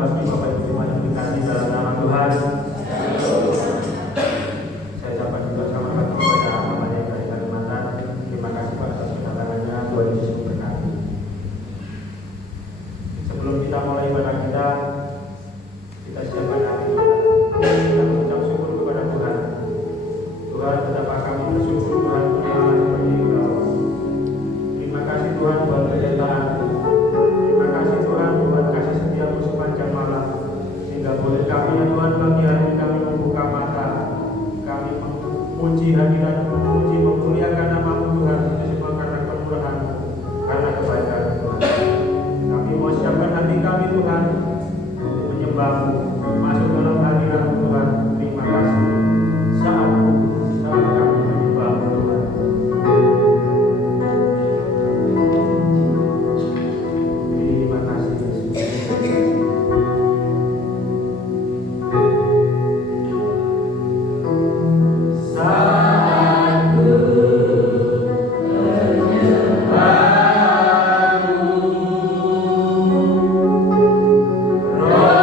bagi Bapak Ibu semua yang dikasih dalam nama Tuhan. Saya ucapkan juga selamat datang kepada Bapak yang dari Kalimantan. Terima kasih Pak atas kedatangannya. Tuhan Yesus memberkati. Sebelum kita mulai ibadah kita siapkan hati kita mengucap syukur kepada Tuhan. Tuhan, betapa kami bersyukur Tuhan punya seperti Engkau. Terima kasih Tuhan buat penyertaan-Mu. Terima kasih Tuhan buat kasih setiamu sepanjang malam, sehingga boleh kami ya Tuhan pagi hari ini kami membuka mata, kami memuji hadirat-Mu, memuji memuliakan nama-Mu Tuhan, itu semua karena kemurahan-Mu, karena kebaikan-Mu Tuhan. Kami mau siapkan hati kami Tuhan untuk menyembah-Mu, masuk dalam hadirat-Mu Tuhan. Terima kasih saat kami menyembah-Mu Tuhan. Terima kasih Yesus. Roh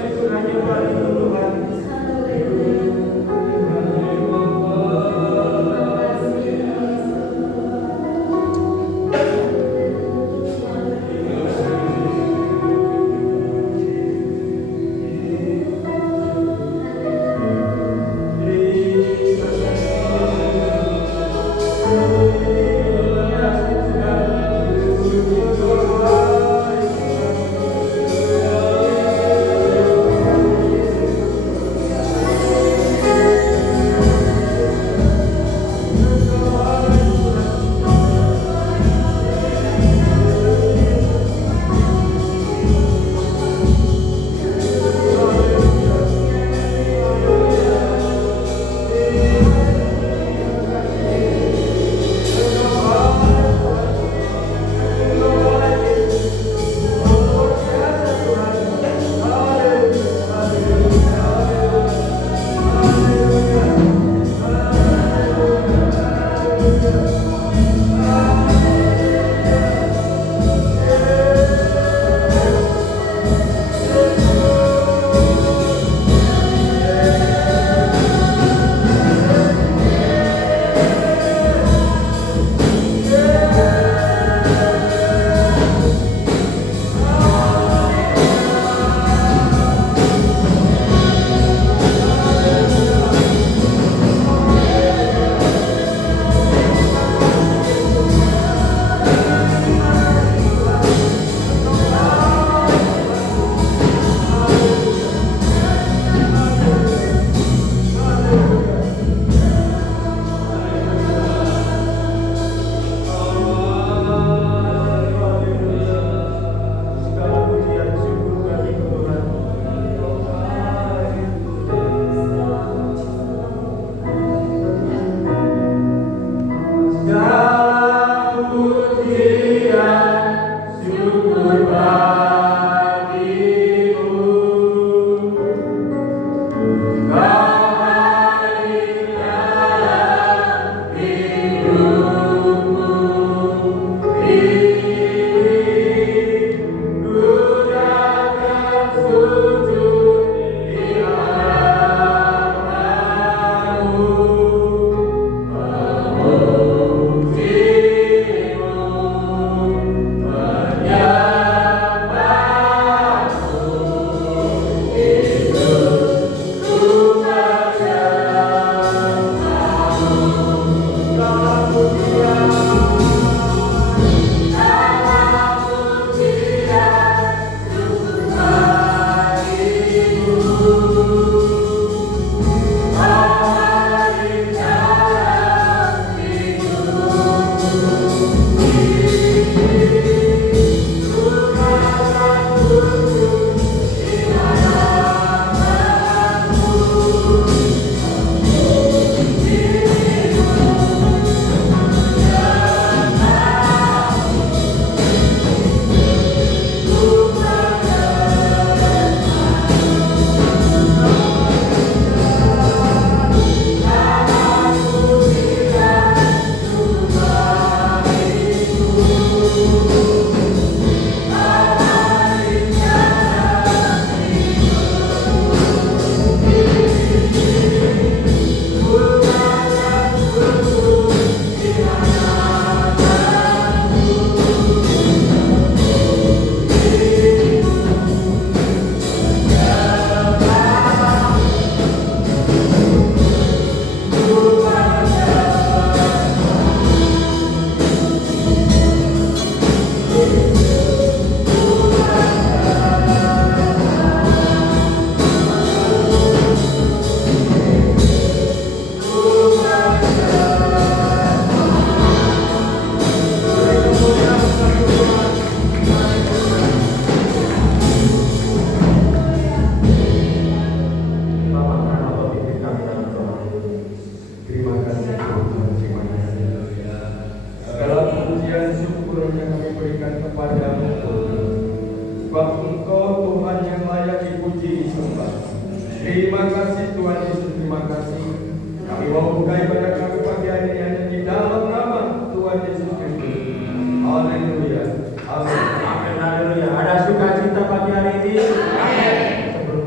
syukur hanya bagi Tuhan. Terima kasih Tuhan Yesus, terima kasih. Kami mau buka ibadah kami pagi hari ini hanya di dalam nama Tuhan Yesus Kristus. Haleluya. Amin. Amin. Haleluya. Ada sukacita pagi hari ini. Amin. Sebelum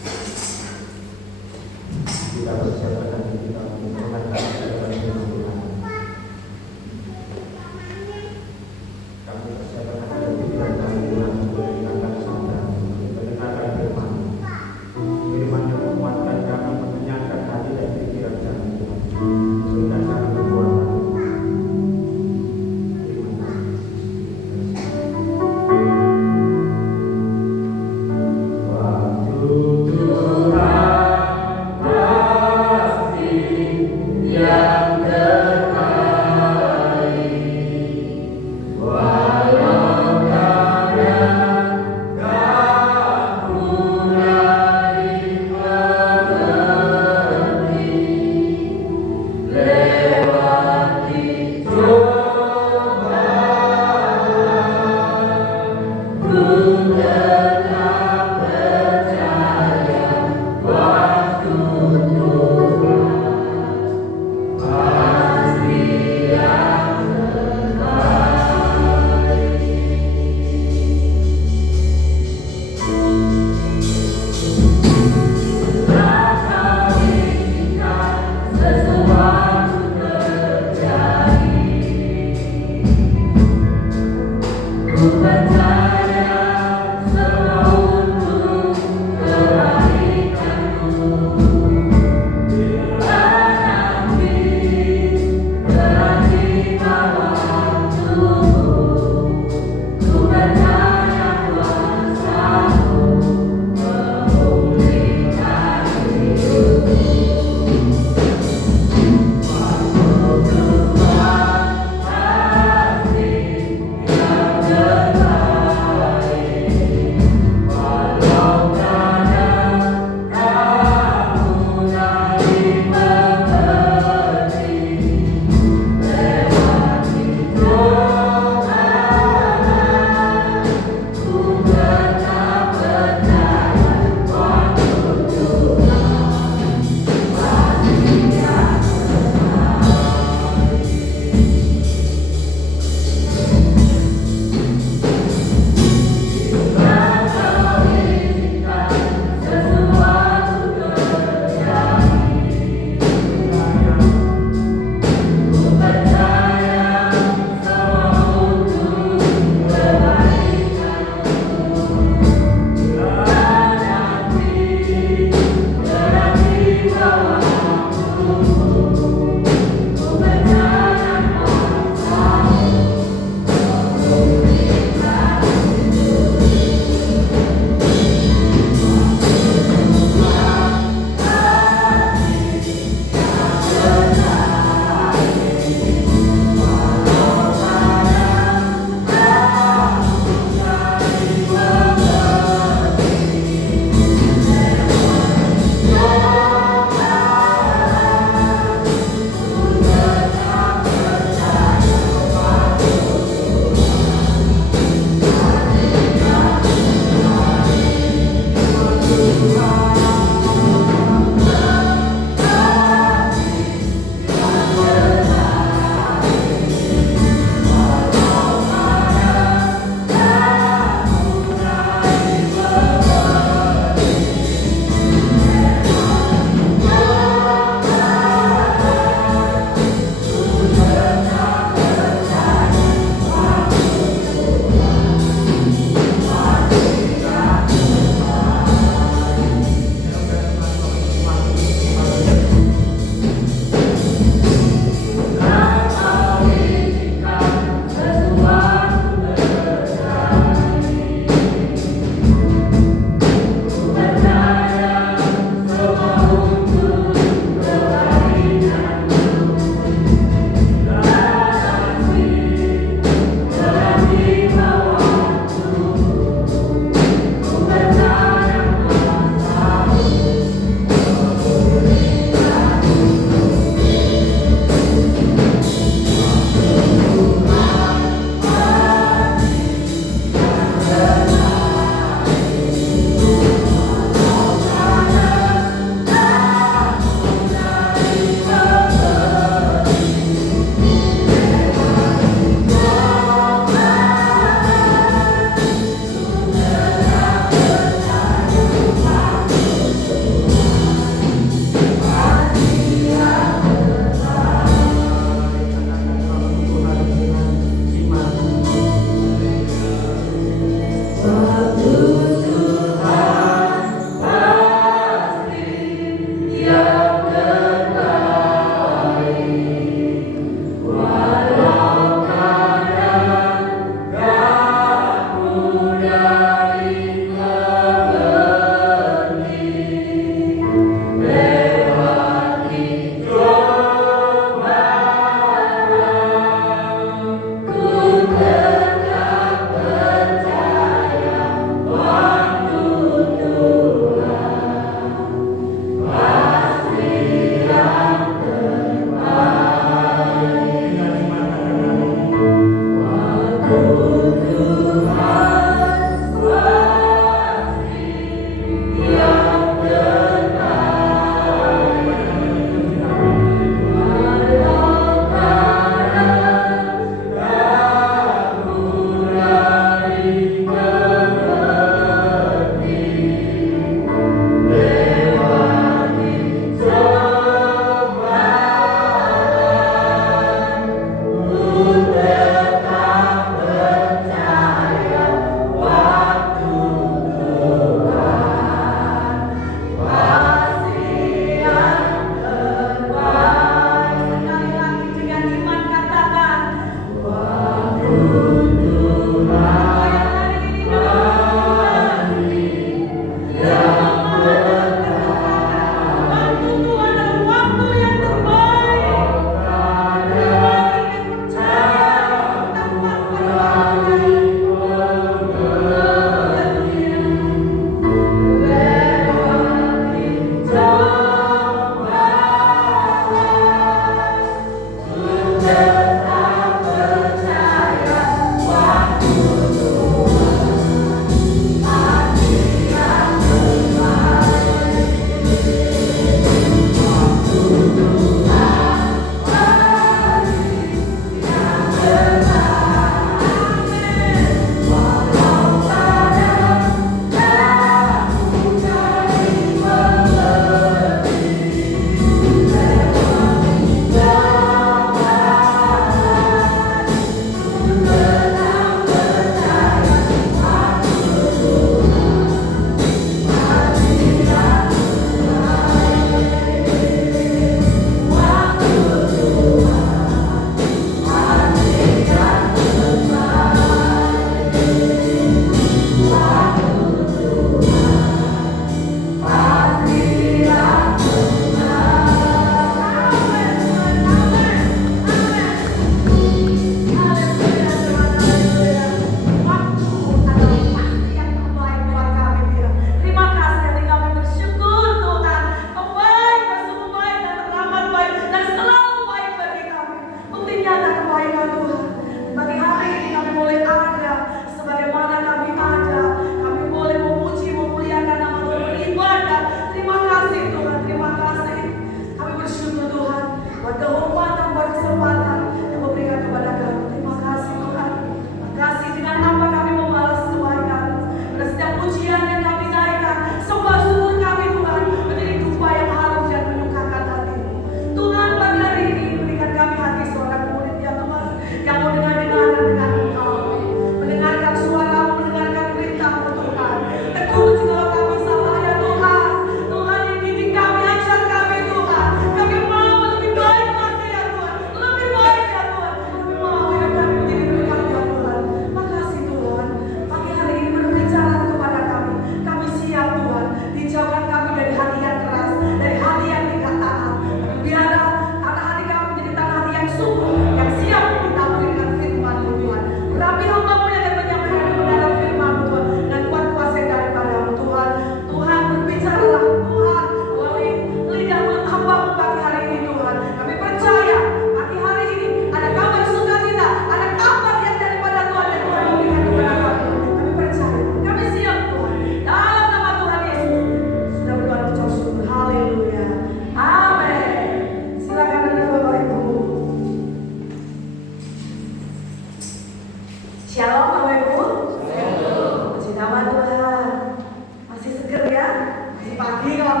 pagi kok.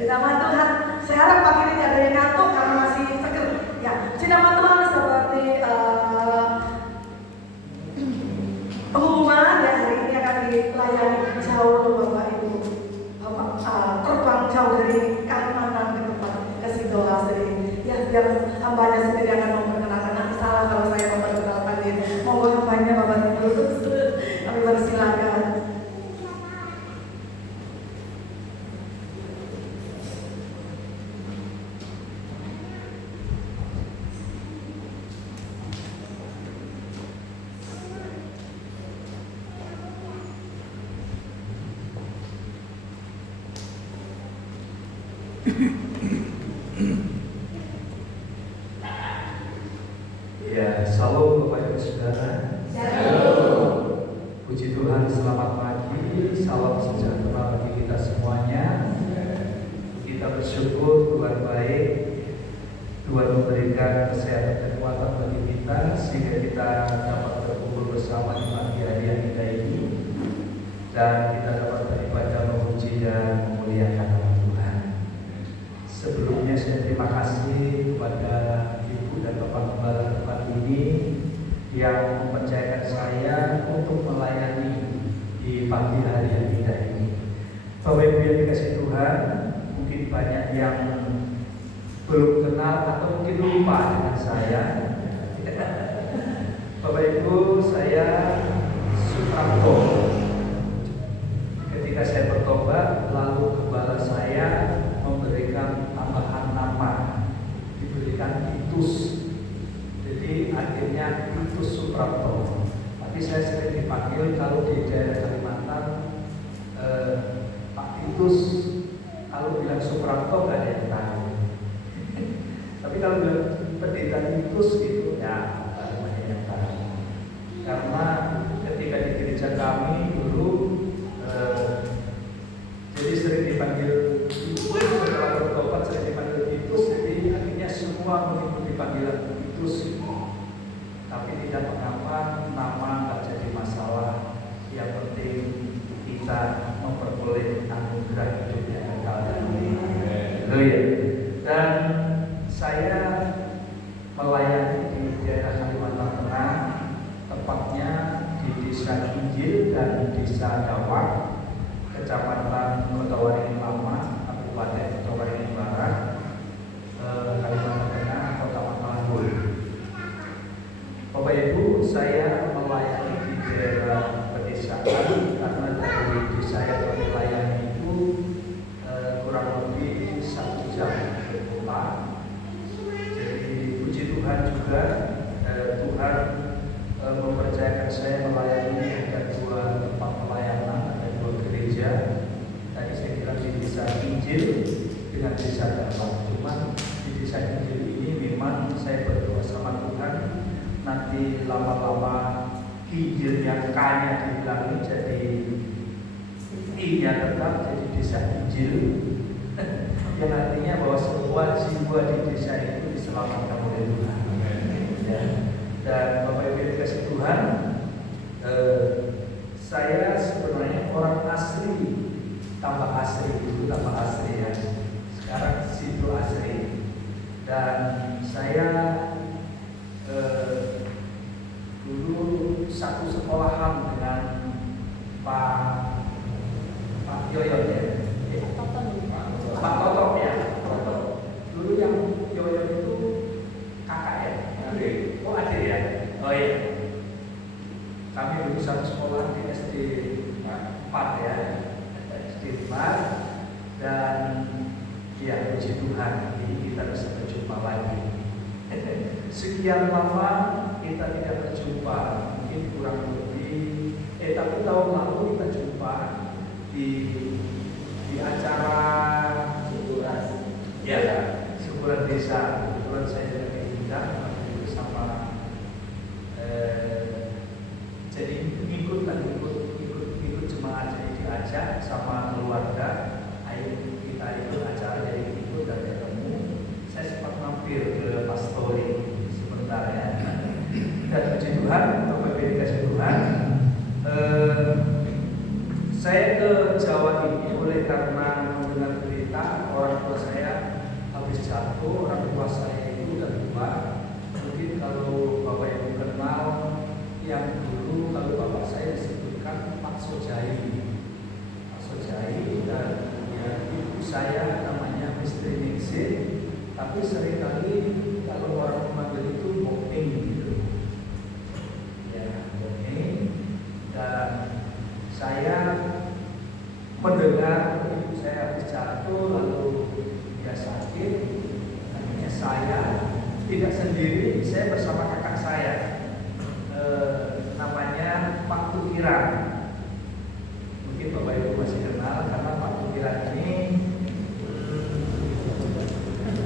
Di nama Tuhan. Saya harap pagi ini tidak ada yang ngantuk karena masih seger. Ya, di nama Tuhan seperti pengumuman ya, hari ini akan dilayani jauh Bapak Ibu. Terbang jauh dari Kalimantan ke tempat ke Sidoarjo. Ya, biar hambanya sendiri akan memperkenalkan. Nanti salah kalau saya memperkenalkan dia. Monggo hambanya Bapak Ibu. Kami persilakan. Ya, salam Bapak Ibu Saudara. Shalom. Puji Tuhan, selamat pagi. Salam sejahtera bagi kita semuanya. Kita bersyukur Tuhan baik. Tuhan memberikan kesehatan dan kekuatan bagi kita sehingga kita dapat berkumpul bersama di pagi hari yang indah ini, dan kita dapat beribadah, memuji dan memuliakan nama Tuhan. Sebelumnya saya terima kasih kepada Ibu dan Bapak Gembala tempat ini yang mempercayakan saya untuk melayani di pagi hari yang indah ini. Bapak Ibu yang dikasihi Tuhan, mungkin banyak yang belum kenal atau mungkin lupa dengan saya. Bapak Ibu, saya Suprapto. Ketika saya bertobat, lalu gembala saya memberikan tambahan nama, diberikan Titus. Jadi akhirnya Titus Suprapto. Tapi saya sering dipanggil kalau di daerah Kalimantan, Pak Titus. Kalau bilang Suprapto gak ada yang tahu. Tapi kalau bilang pendeta Titus itu ya banyak yang tahu. Karena ketika di gereja kami dulu, jadi sering dipanggil Titus, setelah bertobat sering dipanggil Titus, jadi akhirnya semua mengikuti panggilan Titus. Tapi tidak mengapa, nama nggak jadi masalah. Yang penting kita memperoleh anugerah hidup yang kekal. Haleluya. Dan saya melayani di daerah Kalimantan Tengah, tepatnya di Desa Injil dan Desa Dawak, Kecamatan Kota Waringin Lama, Kabupaten Kota Waringin Barat, Kalimantan Tengah, Kota Matalanggul. Bapak Ibu, saya melayani di daerah pedesaan karena dari desa yang kami layani itu kurang lebih 1 jam berpulang. Jadi puji Tuhan juga, Tuhan mempercayakan saya melayani ada 2 tempat pelayanan, ada 2 gereja. Tadi saya bilang di Desa Injil dengan Desa Dawak. Cuman di Desa Injil ini memang saya berdoa sama Tuhan, nanti lama-lama Injilnya K-nya dihilangi jadi I-nya tetap jadi Desa Injil. Yang artinya bahwa semua jiwa di desa itu diselamatkan oleh Tuhan. Ya. Dan Bapak Ibu dikasih Tuhan, saya sebenarnya orang asli, tambah asli dulu, tambah asli ya. Sekarang situ asli. Dan saya dulu satu sekolahan dengan Pak Yoyo ya. Pak Toto ya. Dulu yang Yoyo itu kakak ya. Oh adik ya. Oh iya. Kami dulu satu sekolah di SD 4 ya. SD 4 dan ya puji Tuhan ini kita bisa berjumpa lagi. Sekian lama kita tidak berjumpa, mungkin kurang lebih tapi tahun lalu kita jumpa di acara syukuran desa. Kebetulan saya juga diundang bersama jadi ikut jemaat, jadi diajak sama keluarga. Ayo kita ikut acara, jadi ikut dan ketemu. Saya sempat mampir ke pastori sebentar ya. Dan puji Tuhan, Bapak Ibu dikasih Tuhan, Saya ke Jawa ini oleh karena mendengar berita orang tua saya habis jatuh. Orang tua saya itu udah tua. Mungkin kalau Bapak Ibu kenal yang dulu, kalau bapak saya disebutkan Pak Sojai. Pak Sojai dan ya, ibu saya namanya Mistri Ningsih. Tapi seringkali kalau orang memanggil itu Bokeng gitu. Ya, Bokeng. Dan saya mendengar ibu saya habis jatuh lalu dia sakit. Akhirnya saya tidak sendiri, saya bersama kakak saya, namanya Pak Tukiran. Mungkin Bapak Ibu masih kenal karena Pak Tukiran ini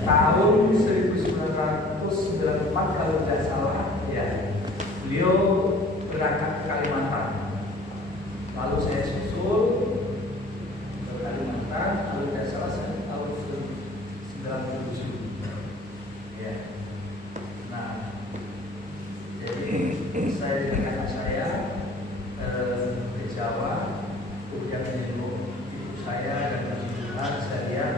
tahun 1994 kalau tidak salah, ya, beliau berangkat ke Kalimantan. Lalu saya susul ke Kalimantan, kalau tidak salah tahun 97. Ya. Nah, jadi saya dengan kakak saya ke Jawa, kemudian menjenguk ibu saya dan Tuhan saya lihat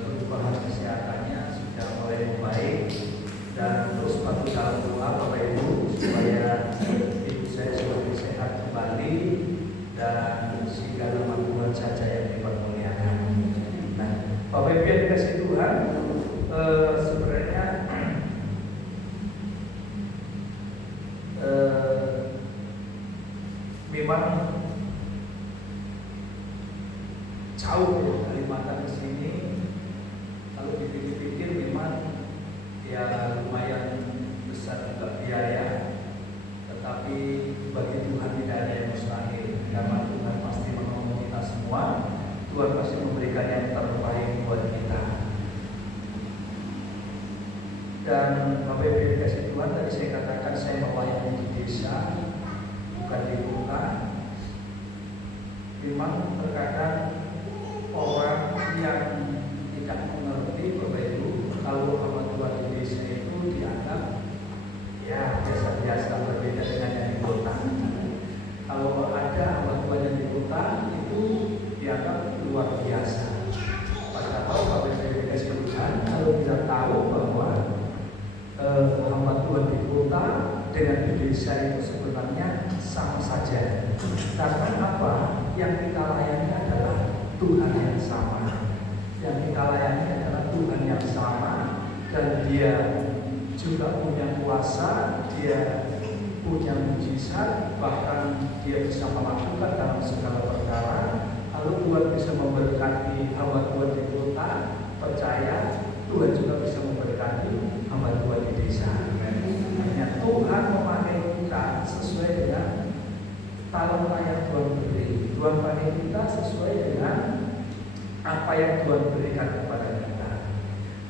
perubahan kesehatannya sudah mulai membaik dan terus patut dalam doa Bapak Ibu supaya ibu saya semakin sehat kembali dan segala makmur saja yang dipermuliakan. Nah, Bapak Ibu yang dikasih Tuhan, sebenarnya memang jauh ya Kalimantan ke sini. Kalau dipikir-pikir memang ya lumayan besar juga biaya, tetapi bagi Tuhan tidak ada yang mustahil karena Tuhan pasti menolong kita semua. Tuhan pasti memberikan yang terbaik buat kita. Dan Bapak Ibu dikasih Tuhan, tadi saya katakan saya melayani di desa, bukan di kota. Memang terkadang orang yang tidak mengerti Bapak Ibu, kalau hamba Tuhan di desa itu dianggap ya biasa-biasa, berbeda dengan yang di kota. Kalau ada hamba Tuhan yang di kota itu dianggap luar biasa. Padahal Bapak Ibu dikasih Tuhan, kalau kita tahu bahwa hamba Tuhan di kota dengan di desa itu sebenarnya sama saja. Karena apa? Yang kita layani adalah Tuhan yang sama. Yang kita layani adalah Tuhan yang sama, dan Dia juga punya kuasa, Dia punya mujizat, bahkan Dia bisa melakukan dalam segala perkara. Lalu Tuhan bisa memberkati hamba Tuhan di kota, percaya Tuhan juga bisa memberkati hamba Tuhan di desa. Hanya Tuhan memakai kita sesuai dengan talenta yang Tuhan beri. Tuhan pakai kita sesuai dengan apa yang Tuhan berikan kepada kita.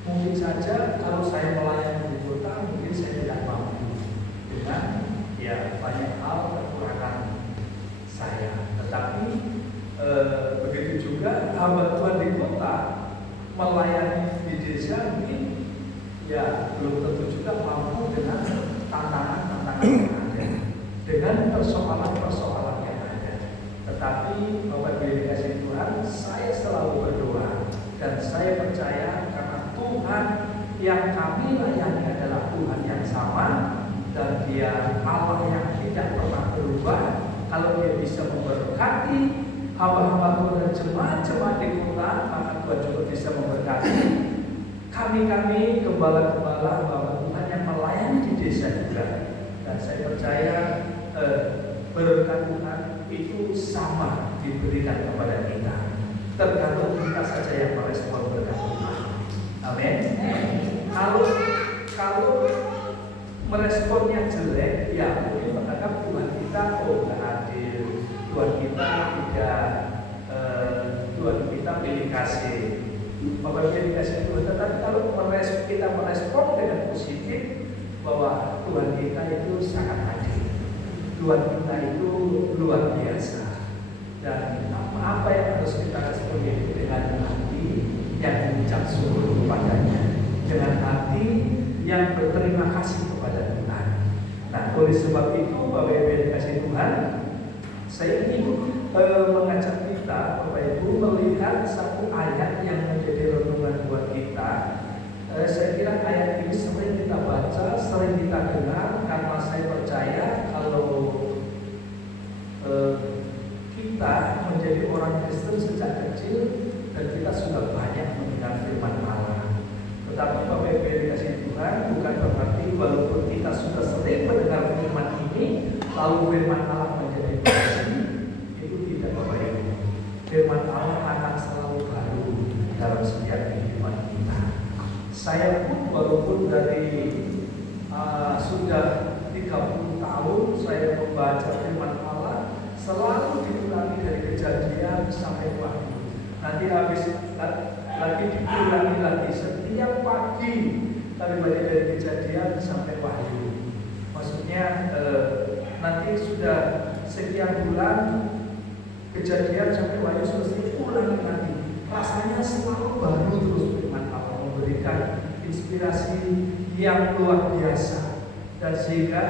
Mungkin saja kalau saya melayani di kota, mungkin saya tidak mampu dengan ya banyak hal kekurangan saya. Tetapi begitu juga hamba Tuhan di kota melayani di desa, mungkin ya belum tentu juga mampu dengan tantangan-tantangan yang ada, dengan persoalan-persoalan yang ada. Tetapi Bapak Ibu dikasih Tuhan, saya selalu berdoa dan saya percaya karena Tuhan yang kami layani adalah Tuhan yang sama, dan Dia Allah yang tidak pernah berubah. Kalau Dia bisa memberkati hamba-hamba Tuhan dan jemaat-jemaat di kota, maka Tuhan juga bisa memberkati kami gembala-gembala hamba Tuhan yang melayani di desa juga. Dan saya percaya berkat Tuhan itu sama diberikan kepada kita. Tergantung kita saja yang merespon berkat Tuhan. Amin. Kalau meresponnya jelek, ya mungkin menganggap Tuhan kita nggak adil, Tuhan kita tidak, Tuhan kita pilih kasih. Bapak pilih kasih Tuhan. Tetapi kalau kita merespon dengan positif bahwa Tuhan kita itu sangat adil, Tuhan kita itu luar biasa, dan apa yang harus kita respon dengan hati yang mengucap syukur kepadanya, dengan hati yang berterima kasih kepada Tuhan. Nah, oleh sebab itu Bapak Ibu yang dikasih Tuhan, saya ingin kita menjadi orang Kristen sejak kecil dan kita sudah banyak mendengar firman Allah. Tetapi Bapak Ibu yang dikasihi Tuhan, bukan berarti walaupun kita sudah sering mendengar firman ini, lalu firman Allah menjadi basi, itu tidak Bapak Ibu. Firman Allah akan selalu baru dalam setiap kehidupan kita. Saya pun walaupun dari sudah 30 tahun saya membaca firman Allah, selalu diulangi dari Kejadian sampai Wahyu. Nanti habis lagi diulangi lagi setiap pagi kami baca dari Kejadian sampai Wahyu. Maksudnya nanti sudah sekian bulan Kejadian sampai Wahyu selesai, ulangi lagi. Rasanya selalu baru terus firman Allah, memberikan inspirasi yang luar biasa, dan sehingga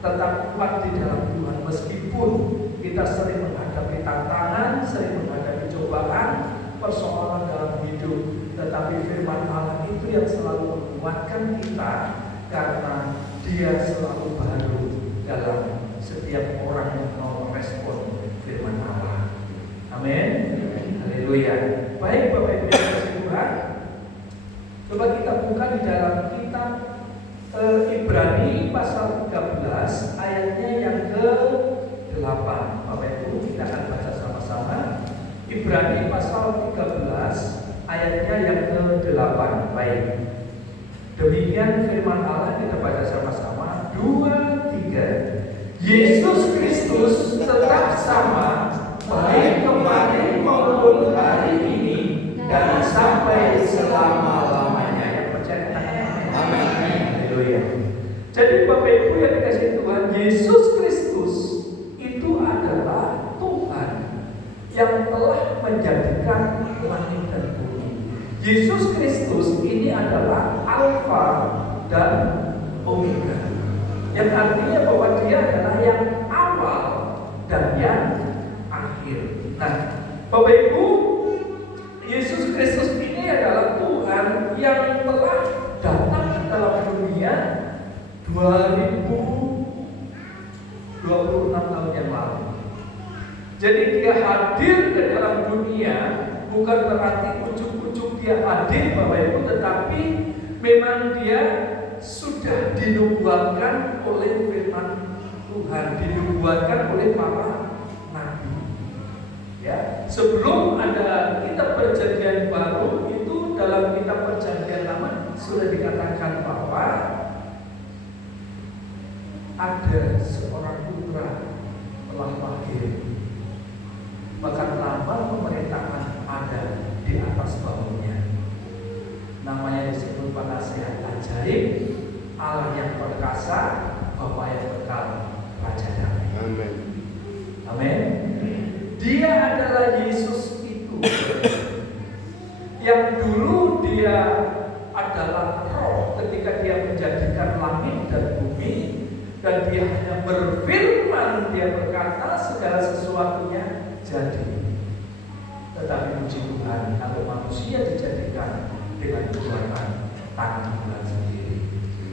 tetap kuat di dalam Tuhan meskipun kita sering menghadapi tantangan, sering menghadapi cobaan, persoalan dalam hidup. Tetapi firman Allah itu yang selalu menguatkan kita, karena Dia selalu baru dalam setiap orang yang mau merespon firman Allah. Amin. Haleluya. Baik Bapak Ibu yang dikasihi Tuhan, coba kita buka di dalam kitab Ibrani pasal 13 ayatnya yang ke-8. Bapak Ibu, kita akan baca sama-sama. Ibrani pasal 13 ayatnya yang ke-8. Baik. Demikian firman Allah, kita baca sama-sama. 2, 3. Yesus Kristus tetap sama, baik kemarin maupun hari ini dan sampai selama-lamanya. Yang percaya katakan amin. Haleluya. Jadi Bapak Ibu yang dikasihi Tuhan, Yesus Kristus itu adalah Tuhan yang telah menjadikan langit dan bumi. Yesus Kristus ini adalah Alfa dan Omega, yang artinya bahwa Dia adalah yang awal dan yang akhir. Nah, Bapak Ibu, Yesus Kristus ini adalah Tuhan yang telah datang ke dalam dunia 2026 tahun yang lalu. Jadi Dia hadir ke dalam dunia bukan berarti ujuk-ujuk Dia hadir Bapak Ibu, tetapi memang Dia sudah dinubuatkan oleh firman Tuhan, dinubuatkan oleh para nabi. Ya, sebelum ada kitab Perjanjian Baru itu, dalam kitab Perjanjian Lama sudah dikatakan bahwa ada seorang putra telah lahir, bahkan lambang pemerintahan ada di atas baunya. Namanya disebut penasihat ajaib, Allah yang perkasa, Bapa yang kekal, Raja damai. Amin. Amin. Dia adalah Yesus itu, yang dulu Dia adalah Roh ketika Dia menjadikan langit dan bumi, dan Dia hanya berfirman, Dia berkata segala sesuatunya jadi. Tetapi puji Tuhan, kalau manusia dijadikan dengan kekuatan tangan Tuhan sendiri,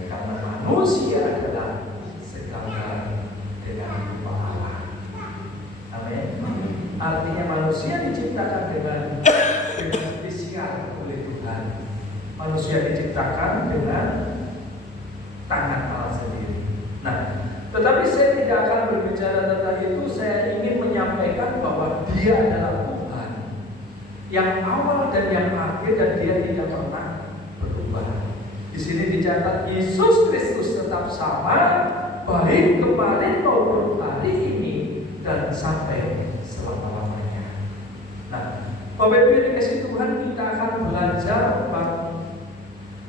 karena manusia adalah segambar dengan rupa Allah. Amin. Artinya manusia diciptakan dengan spesial oleh Tuhan. Manusia diciptakan dengan tangan Allah sendiri. Nah, tetapi saya tidak akan berbicara tentang itu. Saya ingin menyampaikan bahwa Dia adalah Tuhan yang awal dan yang akhir, dan Dia tidak pernah berubah. Di sini dicatat Yesus Kristus tetap sama, baik kemarin maupun hari ini dan sampai selama-lamanya. Nah, Bapak Ibu yang dikasihi Tuhan, kita akan belajar,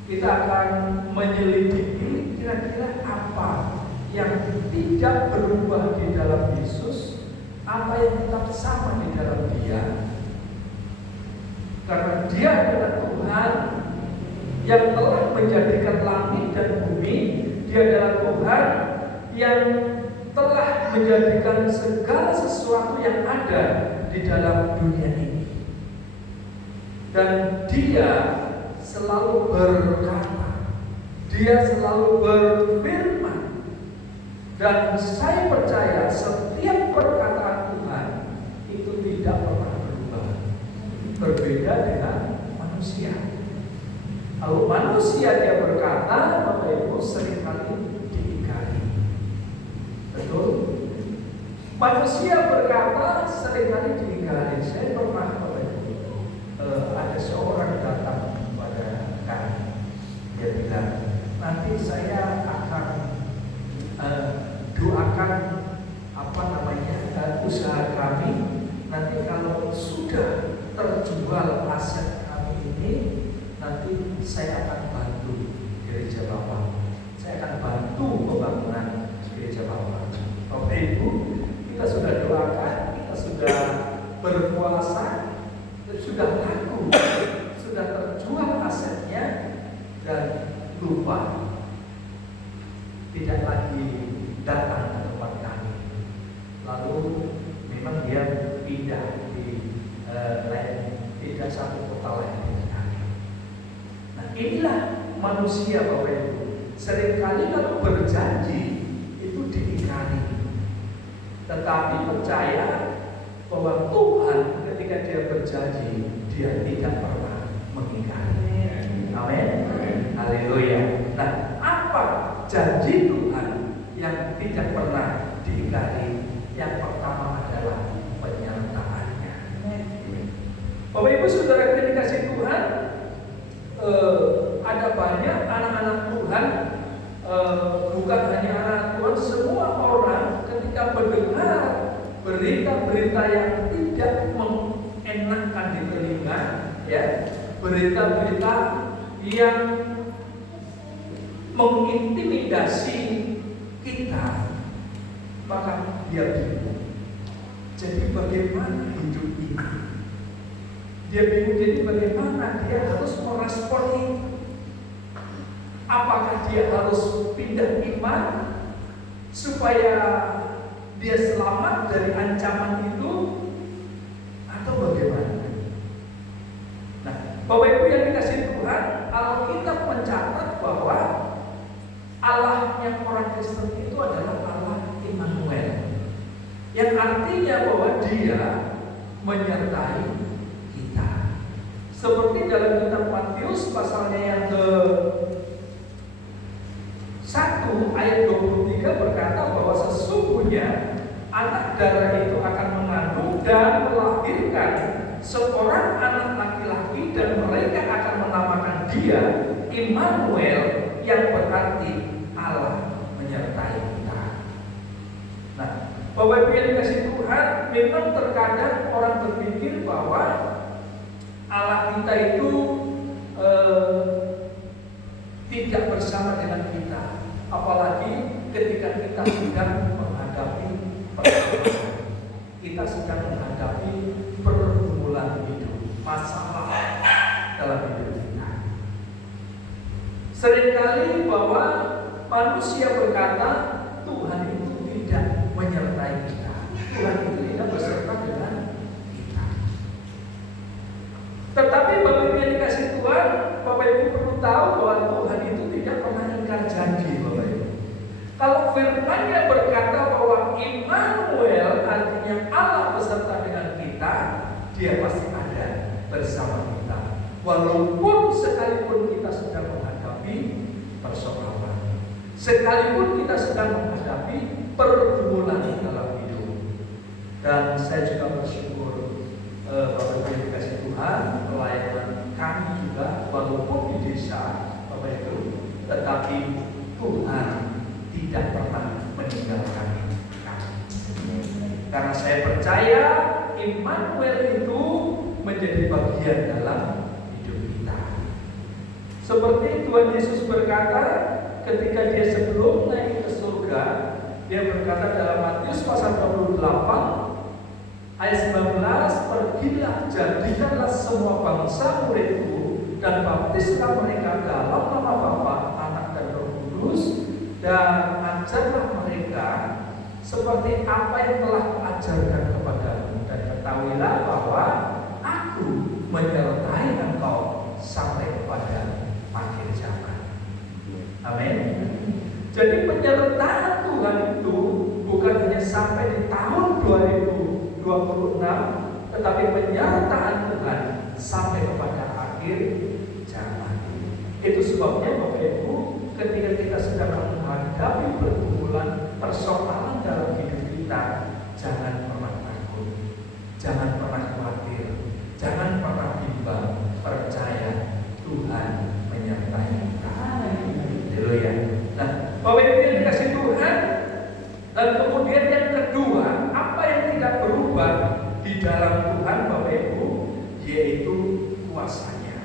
kita akan menyelidiki kira-kira apa yang tidak berubah di dalam Yesus, apa yang tetap sama di dalam Dia. Karena Dia adalah Tuhan yang telah menjadikan langit dan bumi. Dia adalah Tuhan yang telah menjadikan segala sesuatu yang ada di dalam dunia ini. Dan Dia selalu berkata, Dia selalu berfirman. Dan saya percaya setiap perkataan Tuhan itu tidak pernah berubah. Berbeda dengan manusia. Kalau manusia dia berkata, Bapak Ibu, seringkali diingkari. Betul? Manusia berkata seringkali diingkari. Saya pernah, Bapak Ibu, ada seorang datang kepada kami. Dia bilang, nanti saya akan doakan usaha kami. Nanti kalau sudah terjual aset kami ini, nanti saya akan bantu gereja Bapak. Saya akan bantu pembangunan gereja Bapak. Bapak Ibu, kita sudah doakan, kita sudah berpuasa, sudah laku, sudah terjual asetnya, dan lupa, tidak lagi datang ke tempat kami. Lalu memang dia pindah di lain, tidak satu kota lain dengan kami. Nah, inilah manusia, Bapak Ibu. Seringkali kalau berjanji itu diingkari, tetapi percaya bahwa Tuhan ketika dia berjanji, dia tidak pernah mengingkari. Amin. Haleluya. Nah, apa janji Tuhan yang tidak pernah diingkari? Yang pertama adalah penyertaannya. Bapak Ibu Saudara yang dikasihi Tuhan, ada banyak anak-anak Tuhan, bukan hanya anak Tuhan, semua orang ketika mendengar berita-berita yang tidak mengenakan di telinga, ya, berita-berita yang mengintimidasi kita, maka dia bingung. Jadi bagaimana hidup ini? Dia bingung, jadi bagaimana dia harus merespon itu? Apakah dia harus pindah iman supaya dia selamat dari ancaman itu, atau bagaimana? Nah, Bapak Ibu yang dikasihi Tuhan, Alkitab mencatat bahwa Allahnya orang Kristen itu adalah Allah Immanuel, yang artinya bahwa Dia menyertai kita. Seperti dalam kitab Matius pasalnya yang ke-1 ayat 23 berkata bahwa sesungguhnya anak darah itu akan mengandung dan melahirkan seorang anak laki-laki, dan mereka akan menamakan dia Immanuel, yang berarti Allah menyertai kita. Nah, Bapak Ibu yang dikasihi Tuhan, memang terkadang orang berpikir bahwa Allah kita itu tidak bersama dengan kita, apalagi ketika kita sedang menghadapi persoalan, kita sedang menghadapi pergumulan hidup, masalah dalam hidup kita. Seringkali bahwa manusia berkata Tuhan itu tidak menyertai kita, Tuhan itu tidak beserta dengan kita. Tetapi Bapak Ibu yang dikasihi Tuhan, Bapak Ibu perlu tahu bahwa Tuhan itu tidak pernah ingkar janji, Bapak Ibu. Kalau firman-Nya berkata bahwa Immanuel, artinya Allah beserta dengan kita, Dia pasti ada bersama kita, walaupun sekalipun kita sedang menghadapi persoalan, sekalipun kita sedang menghadapi pergumulan dalam hidup. Dan saya juga bersyukur, Bapak Ibu yang dikasihi Tuhan, pelayanan kami juga walaupun di desa, Bapak Ibu, tetapi Tuhan tidak pernah meninggalkan kami. Karena saya percaya Immanuel itu menjadi bagian dalam hidup kita. Seperti Tuhan Yesus berkata ketika Dia sebelum naik ke surga, Dia berkata dalam Matius pasal 28 ayat 19, pergilah, jadikanlah semua bangsa muridku, dan baptislah mereka dalam nama Bapa, Anak, dan Roh Kudus, dan ajarlah mereka seperti apa yang telah kuajarkan kepadamu, dan ketahuilah bahwa Aku menyertai engkau sampai kepada akhir zaman. Amin. Jadi penyertaan Tuhan itu bukan hanya sampai di tahun 2026, tetapi penyertaan Tuhan sampai kepada akhir zaman. Itu sebabnya Bapak Ibu, ketika kita sedang menghadapi pergumulan, persoalan dalam hidup kita, jangan pernah takut, jangan pernah khawatir, jangan pernah bimbang, percaya Tuhan menyertai kita. Haleluya. Nah, Bapak Ibu yang dikasih Tuhan, dan kemudian yang kedua, apa yang tidak berubah di dalam Tuhan Bapak Ibu, yaitu kuasanya.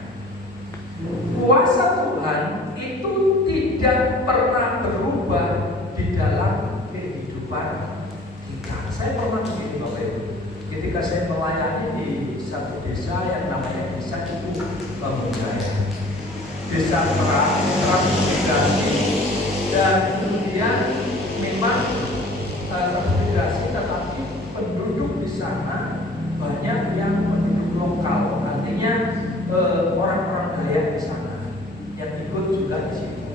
Kuasa Tuhan itu tidak pernah berubah di dalam kehidupan kita. Saya pernah begini Bapak Ibu, ketika saya melayani di satu desa yang namanya Desa itu Bangunjaya, desa transmigrasi, dan kemudian memang transmigrasi, tetapi penduduk di sana banyak yang penduduk lokal, artinya orang-orang Dayak di sana yang ikut juga di situ.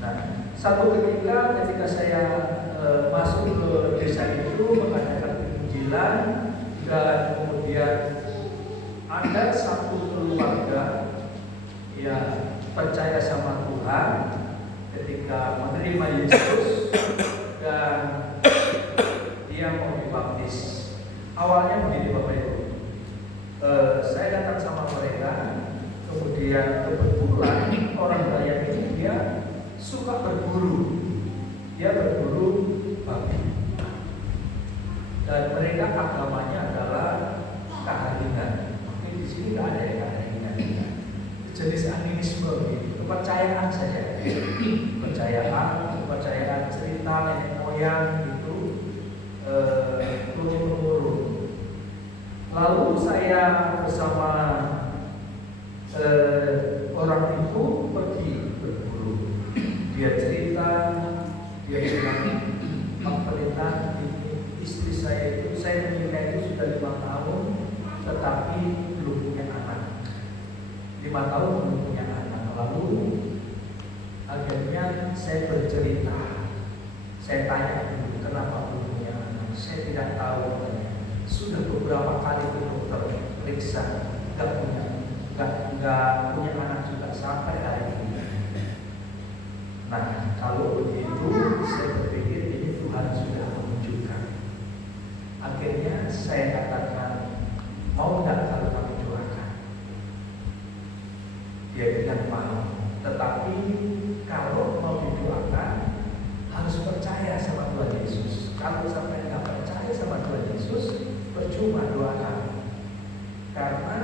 Nah, satu ketika saya masuk ke desa itu mengadakan penginjilan, dan kemudian ada satu keluarga yang percaya sama Tuhan ketika menerima Yesus dan dia mau dibaptis. Awalnya begini Bapak Ibu, saya datang sama mereka, kemudian kebetulan orang Dayak ini dia suka berburu, dia berburu babi, dan mereka agamanya adalah keharingan. Mungkin di sini nggak ada ya keharingan, jenis animisme gitu, kepercayaan saja, kepercayaan cerita nenek moyang gitu, turun-temurun. Lalu saya bersama orang itu pergi berburu. Dia cerita, dia bilang, Pak Pendeta, istri saya itu, saya menikah itu sudah 5 tahun, tetapi belum punya anak. 5 tahun belum punya anak. Lalu akhirnya saya bercerita, saya tanya dulu, kenapa belum punya anak? Saya tidak tahu. Sudah beberapa kali ke dokter periksa, nggak punya anak juga sampai hari ini. Nah, kalau begitu saya berpikir ini Tuhan sudah menunjukkan. Akhirnya saya katakan, mau nggak kalau kamu doakan? Dia bilang mau, tetapi kalau mau didoakan harus percaya sama Tuhan Yesus. Kalau sampai nggak percaya sama Tuhan Yesus, percuma doakan. Karena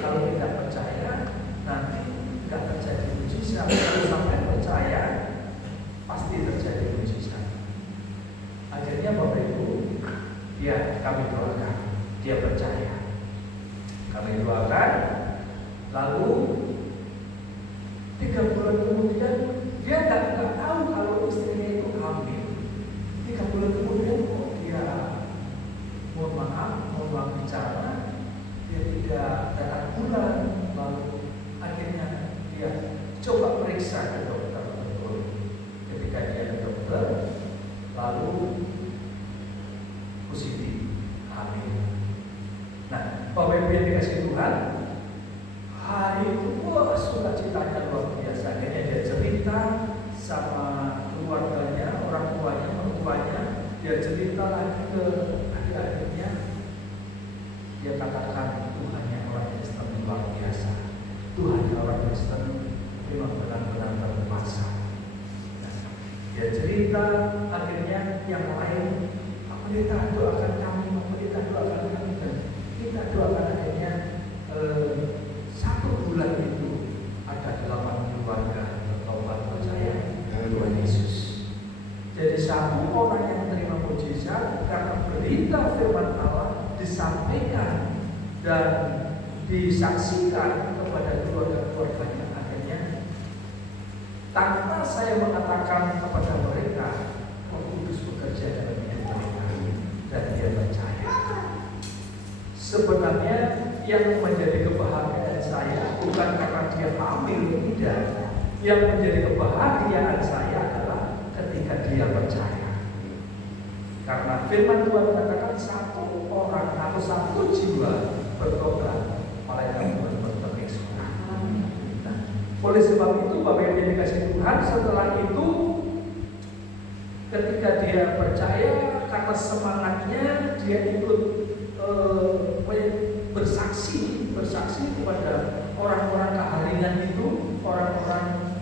kalau tidak percaya nanti nggak terjadi mujizat. Kalau sampai percaya pasti terjadi mujizat. Akhirnya Bapak Ibu, ya kami doakan, dia percaya. Kami doakan, lalu 3 bulan kemudian dia nggak tahu kalau istrinya itu hamil. 3 bulan kemudian kok dia mohon maaf bicara, dia tidak datang bulan. Lalu akhirnya dia coba periksa ke dokter. Ketika dia ke dokter, lalu positif hamil. Nah, Bapak Ibu yang dikasih Tuhan, hari itu sukacitanya luar biasa. Akhirnya dia cerita sama keluarganya, orang tuanya, mertuanya. Dia cerita lagi ke akhirnya dia katakan Tuhannya orang Kristen luar biasa. Tuhannya orang Kristen memang benar-benar berkuasa. Nah, dia cerita, akhirnya yang lain, Pak Pendeta doakan kami, Pak Pendeta doakan kami. Dan kita doakan akhirnya 1 bulan itu ada 8 keluarga bertobat percaya Tuhan Yesus. Jadi 1 orang yang menerima mujizat karena berita firman Allah disampaikan dan disaksikan kepada keluarga-keluarganya. Akhirnya tanpa saya mengatakan kepada mereka, Roh Kudus bekerja dalam hidup mereka dan dia percaya. Sebenarnya yang menjadi kebahagiaan saya bukan karena dia hamil, tidak. Yang menjadi kebahagiaan saya adalah ketika dia percaya. Karena firman Tuhan mengatakan 1 satu jiwa bertobat, malaikat Tuhan berbagai surga. Nah, oleh sebab itu Bapak Ibu yang dikasih Tuhan, setelah itu ketika dia percaya karena semangatnya dia ikut bersaksi kepada orang-orang keharingan itu, orang-orang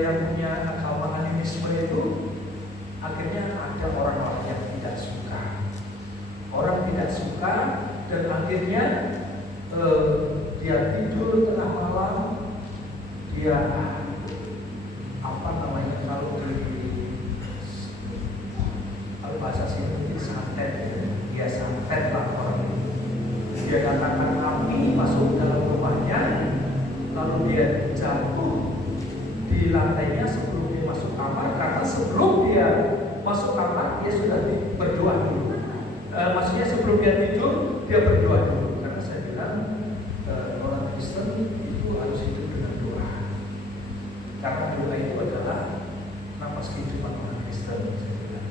yang punya agama animisme itu, akhirnya ada orang-orang yang tidak suka. Orang tidak suka dan akhirnya dia tidur tengah malam, dia kalau bahasa sini santet, dia santet lah orang itu. Dia katakan api masuk dalam rumahnya, lalu dia jatuh di lantainya sebelum dia masuk kamar, karena sebelum dia masuk kamar dia sudah berdoa dulu. Maksudnya sebelum dia tidur dia berdoa dulu, karena saya bilang orang Kristen itu harus hidup dengan doa, karena doa itu adalah napas kehidupan orang Kristen. Saya bilang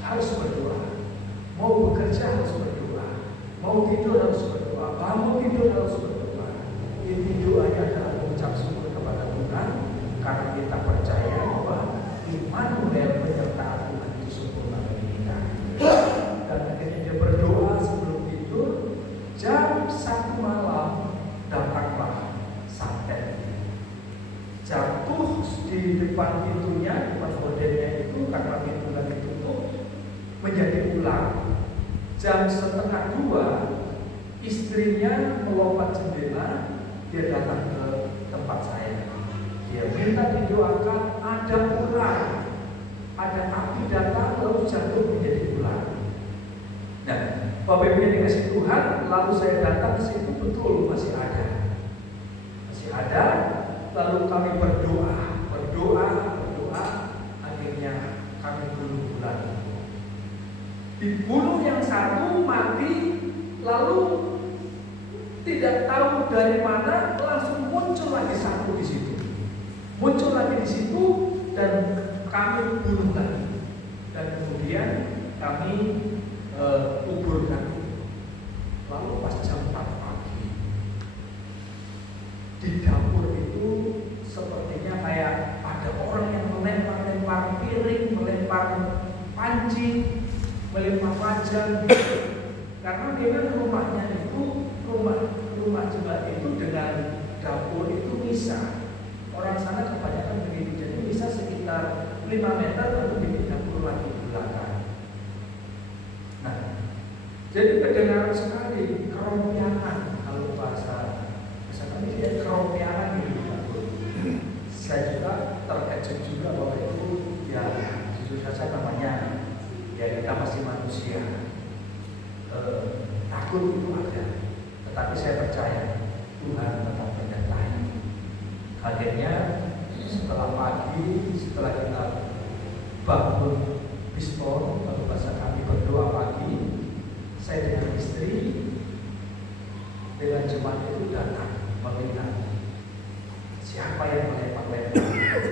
harus berdoa, mau bekerja harus berdoa, mau tidur harus berdoa, bangun tidur harus berdoa. Inti doanya adalah mengucap syukur kepada Tuhan, karena kita percaya bahwa Immanuel penyertaan Tuhan itu sempurna bagi kita. Dan akhirnya dia berdoa sebelum tidur. Jam 1 malam datanglah santet, jatuh di depan pintunya, depan gordennya itu, karena pintu lagi tutup, menjadi ular. Jam 1:30 istrinya melompat jendela, dia datang ke tempat saya. Dia minta didoakan, ada ular, ada api datang lalu jatuh menjadi ular. Nah, Bapak Ibu yang dikasih Tuhan, lalu saya datang ke situ, betul masih ada, lalu kami berdoa, akhirnya kami bunuh ular. Dibunuh yang satu, mati, lalu tidak tahu dari mana langsung muncul lagi satu di situ. Dan kami bunuh lagi. Dan kemudian kami kuburkan. Lalu pas jam 4 pagi di dapur itu sepertinya kayak ada orang yang melempar piring, melempar panci, melempar wajan. Karena memang rumahnya itu rumah jemaat itu dengan dapur itu bisa. Orang sana kebanyakan begitu, jadi bisa sekitar 5 meter lalu bikin dapur lagi di belakang. Nah, jadi kedengaran sekali kerompiangan, kalau bahasa kami dia kerompiangan di dapur. Saya juga terkejut juga bahwa itu ya jujur saja namanya ya kita masih manusia. Takut itu ada, tetapi saya percaya Tuhan tetap menyertai. Akhirnya setelah pagi, setelah kita bangun pistol, lalu bahasa kami berdoa pagi, saya dengan istri dengan jemaat itu datang melihat siapa yang melempar-lempar.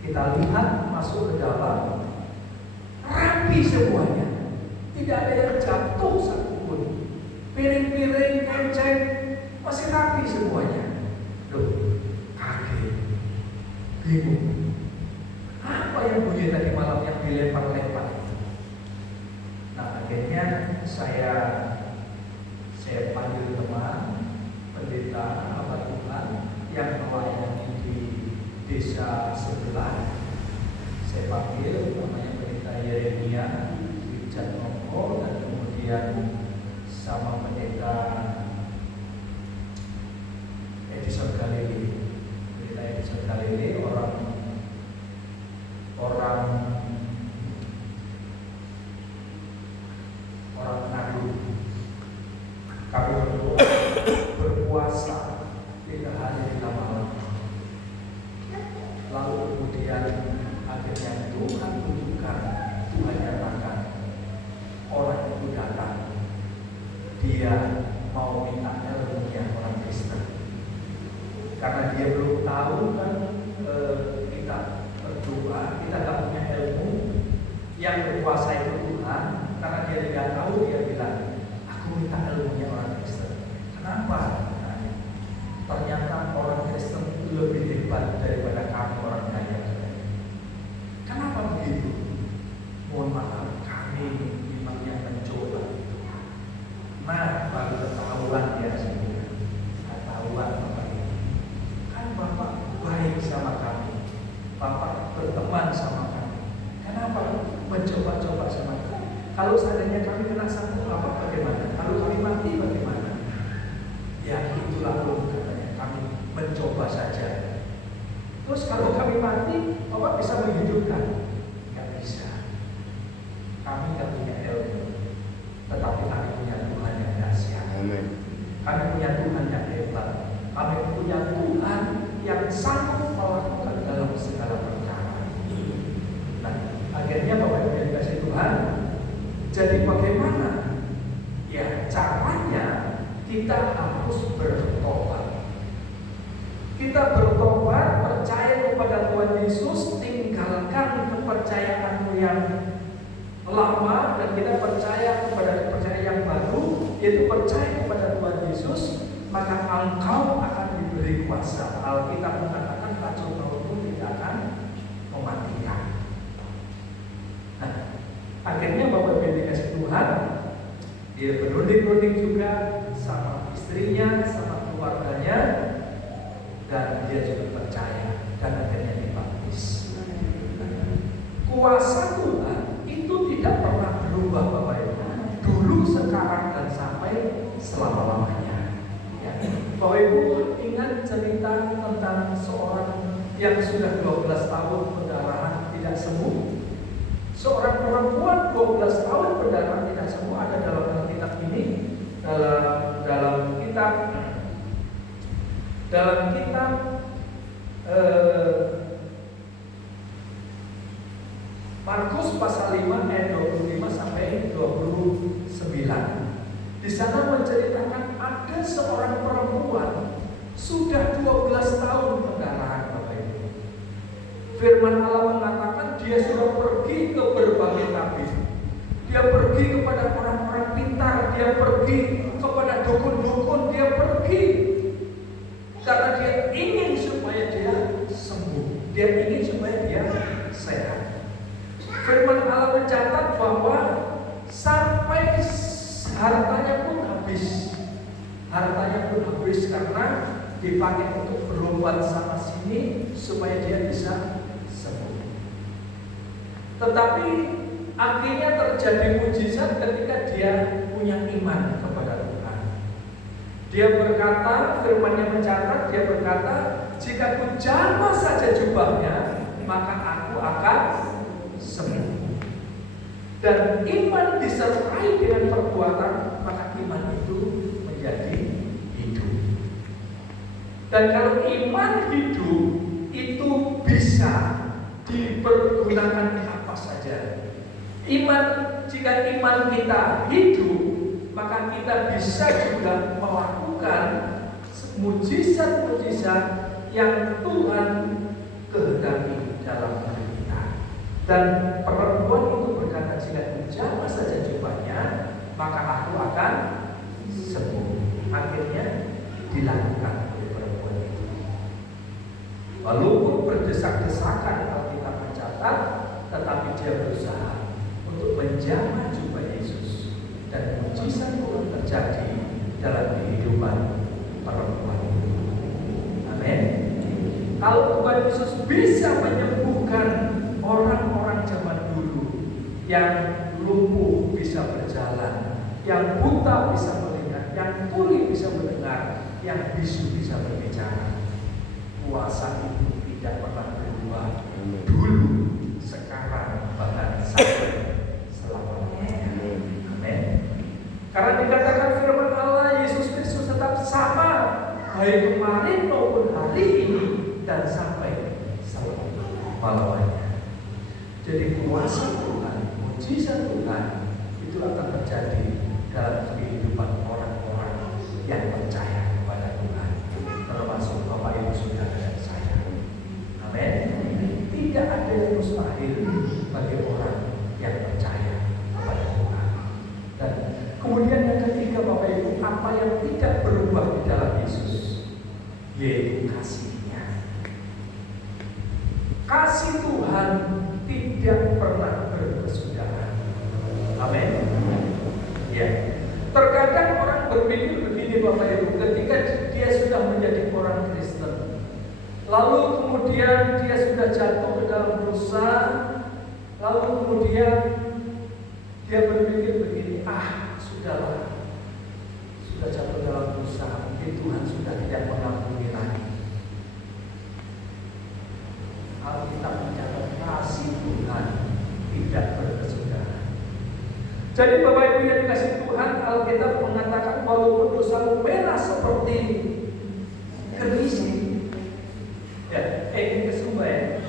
Kita lihat masuk ke dalam, rapi semuanya, tidak ada yang jatuh satupun. Piring-piring, enceng masih rapi semuanya. Loh, kaget, bingung. Apa yang bunyi tadi malam yang dilempar-lempar? Nah, akhirnya saya panggil teman pendeta hamba Tuhan yang melayani di desa sebelah. Saya panggil namanya pendeta Yeremia di Jatmoko, dan kemudian sama pendeta Edison Galilei. Pendeta Edison Galilei orang Nadu. Kami berdoa, berpuasa 3 hari 3 malam. Lalu kemudian akhirnya Tuhan tunjukkan, Tuhan nyatakan, orang itu datang. Dia mau minta ilmunya orang Kristen, karena dia belum tahu kan kita berdoa, kita tak punya ilmu. Yang berkuasa itu Tuhan, karena dia tidak tahu, dia bilang, aku minta ilmu coba saja. Terus kalau kami mati, Bapak bisa menghidupkan? Nggak bisa. Kami nggak punya ilmu, tetapi kami punya Tuhan yang dahsyat. Kami punya Tuhan yang hebat. Kami punya Tuhan yang sanggup melakukan dalam segala perkara. Nah, akhirnya Bapak Ibu yang dikasihi Tuhan, jadi bagaimana? Ya, caranya kita harus bertobat. Kita bertobat, percaya kepada Tuhan Yesus, tinggalkan kepercayaanmu yang lama dan kita percaya kepada kepercayaan yang baru, yaitu percaya kepada Tuhan Yesus, maka engkau akan diberi kuasa. Alkitab mengatakan racun maut pun tidak akan mematikan. Nah, akhirnya Bapak Ibu dikasih Tuhan, dia berunding-unding juga sama istrinya, sama keluarganya, dan dia juga percaya dan akhirnya dibaptis. Kuasa Tuhan itu tidak pernah berubah, Bapak Ibu. Dulu, sekarang, dan sampai selama-lamanya. Ya. Bapak Ibu ingat cerita tentang seorang yang sudah 12 tahun pendarahan tidak sembuh. Seorang perempuan 12 tahun pendarahan tidak sembuh, ada dalam Alkitab ini, dalam kitab Markus pasal 5 ayat 25 sampai 29. Di sana menceritakan ada seorang perempuan sudah 12 tahun pendarahan, Bapak Ibu. Firman Allah mengatakan dia sudah pergi ke berbagai tabib. Dia pergi kepada orang-orang pintar, dia pergi kepada dukun-dukun, dia pergi karena dia ingin supaya dia sembuh. Dia ingin supaya dia sehat. Firman Allah mencatat bahwa sampai hartanya pun habis. Hartanya pun habis karena dipakai untuk berobat sana sini supaya dia bisa sembuh. Tetapi akhirnya terjadi mujizat ketika dia punya iman kepada Tuhan. Dia berkata, firman-Nya mencatat, dia berkata, jika ku jamah saja jubahnya, maka aku akan sembuh. Dan iman disertai dengan perbuatan, maka iman itu menjadi hidup. Dan kalau iman hidup itu bisa dipergunakan apa saja. Jika iman kita hidup, maka kita bisa juga melakukan mujizat-mujizat yang Tuhan kehendaki dalam hidup kita. Dan perempuan itu berkata, jika jamah saja jubahnya, maka aku akan sembuh. Akhirnya dilakukan oleh perempuan itu. Walaupun berdesak-desakan, Alkitab mencatat, tetapi dia berusaha untuk menjamah jubah Yesus, dan mujizat Tuhan terjadi dalam kehidupan perempuan itu. Amin. Kalau Tuhan Yesus bisa menyembuhkan orang-orang zaman dulu, yang lumpuh bisa berjalan, yang buta bisa melihat, yang tuli bisa mendengar, yang bisu bisa berbicara, kuasa itu tidak pernah berubah. Dulu, sekarang, bahkan sampai selamanya. Amin. Karena dikatakan firman Allah, Yesus Kristus tetap sama, baik kemarin maupun hari ini dan sampai selama-lamanya. Jadi kuasa Tuhan, mujizat Tuhan itu akan terjadi dalam kehidupan orang-orang yang percaya kepada Tuhan, termasuk Bapak Ibu Saudara dan saya. Amin. Tidak ada yang mustahil bagi orang yang percaya kepada Tuhan. Dan kemudian yang ketiga, Bapak Ibu, apa yang tidak berubah di dalam Yesus, yaitu kasih-Nya. Kasih Tuhan tidak pernah berkesudahan. Amin. Ya. Terkadang orang berpikir begini, Bapak Ibu, ketika dia sudah menjadi orang Kristen, lalu kemudian dia sudah jatuh ke dalam dosa, lalu kemudian dia berpikir begini, sudahlah, sudah jatuh dalam dosa, mungkin Tuhan sudah tidak mengampuni lagi. Jadi Bapak Ibu yang dikasih Tuhan, Alkitab mengatakan walaupun dosamu merah seperti gerimis, ya, kesumba ya,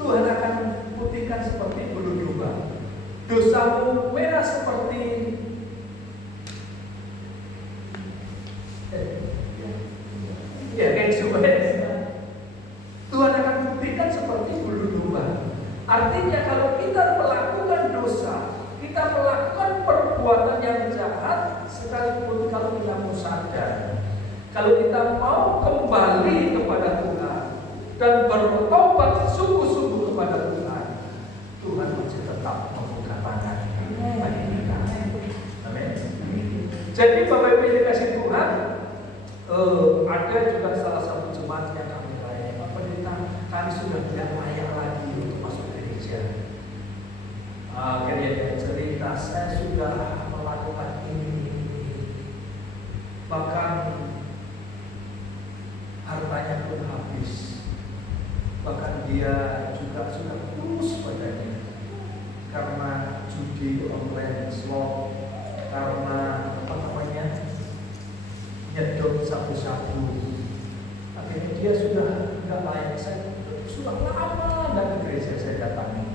Tuhan akan putihkan seperti bulu domba. Dosamu merah seperti kesumba. Tuhan akan putihkan seperti bulu domba. Artinya kalau kita melakukan dosa, kita melakukan perbuatan yang jahat, sekalipun kalau kita mau sadar, kalau kita mau kembali kepada Tuhan dan bertobat sungguh-sungguh kepada Tuhan, Tuhan masih tetap membuka tangan bagi kita. Amin. Jadi Bapak Ibu yang dikasih Tuhan, ada juga salah satu jemaat yang kami layani, Pak Pendeta, kami sudah tidak layak lagi untuk masuk gereja. Akhirnya dia cerita, saya sudah melakukan ini, bahkan hartanya pun habis, bahkan dia juga sudah tulus padanya karena judi online, slot, karena nyedot sabu-sabu. Akhirnya dia sudah tidak layak. Saya sudah lama dari gereja saya datangi.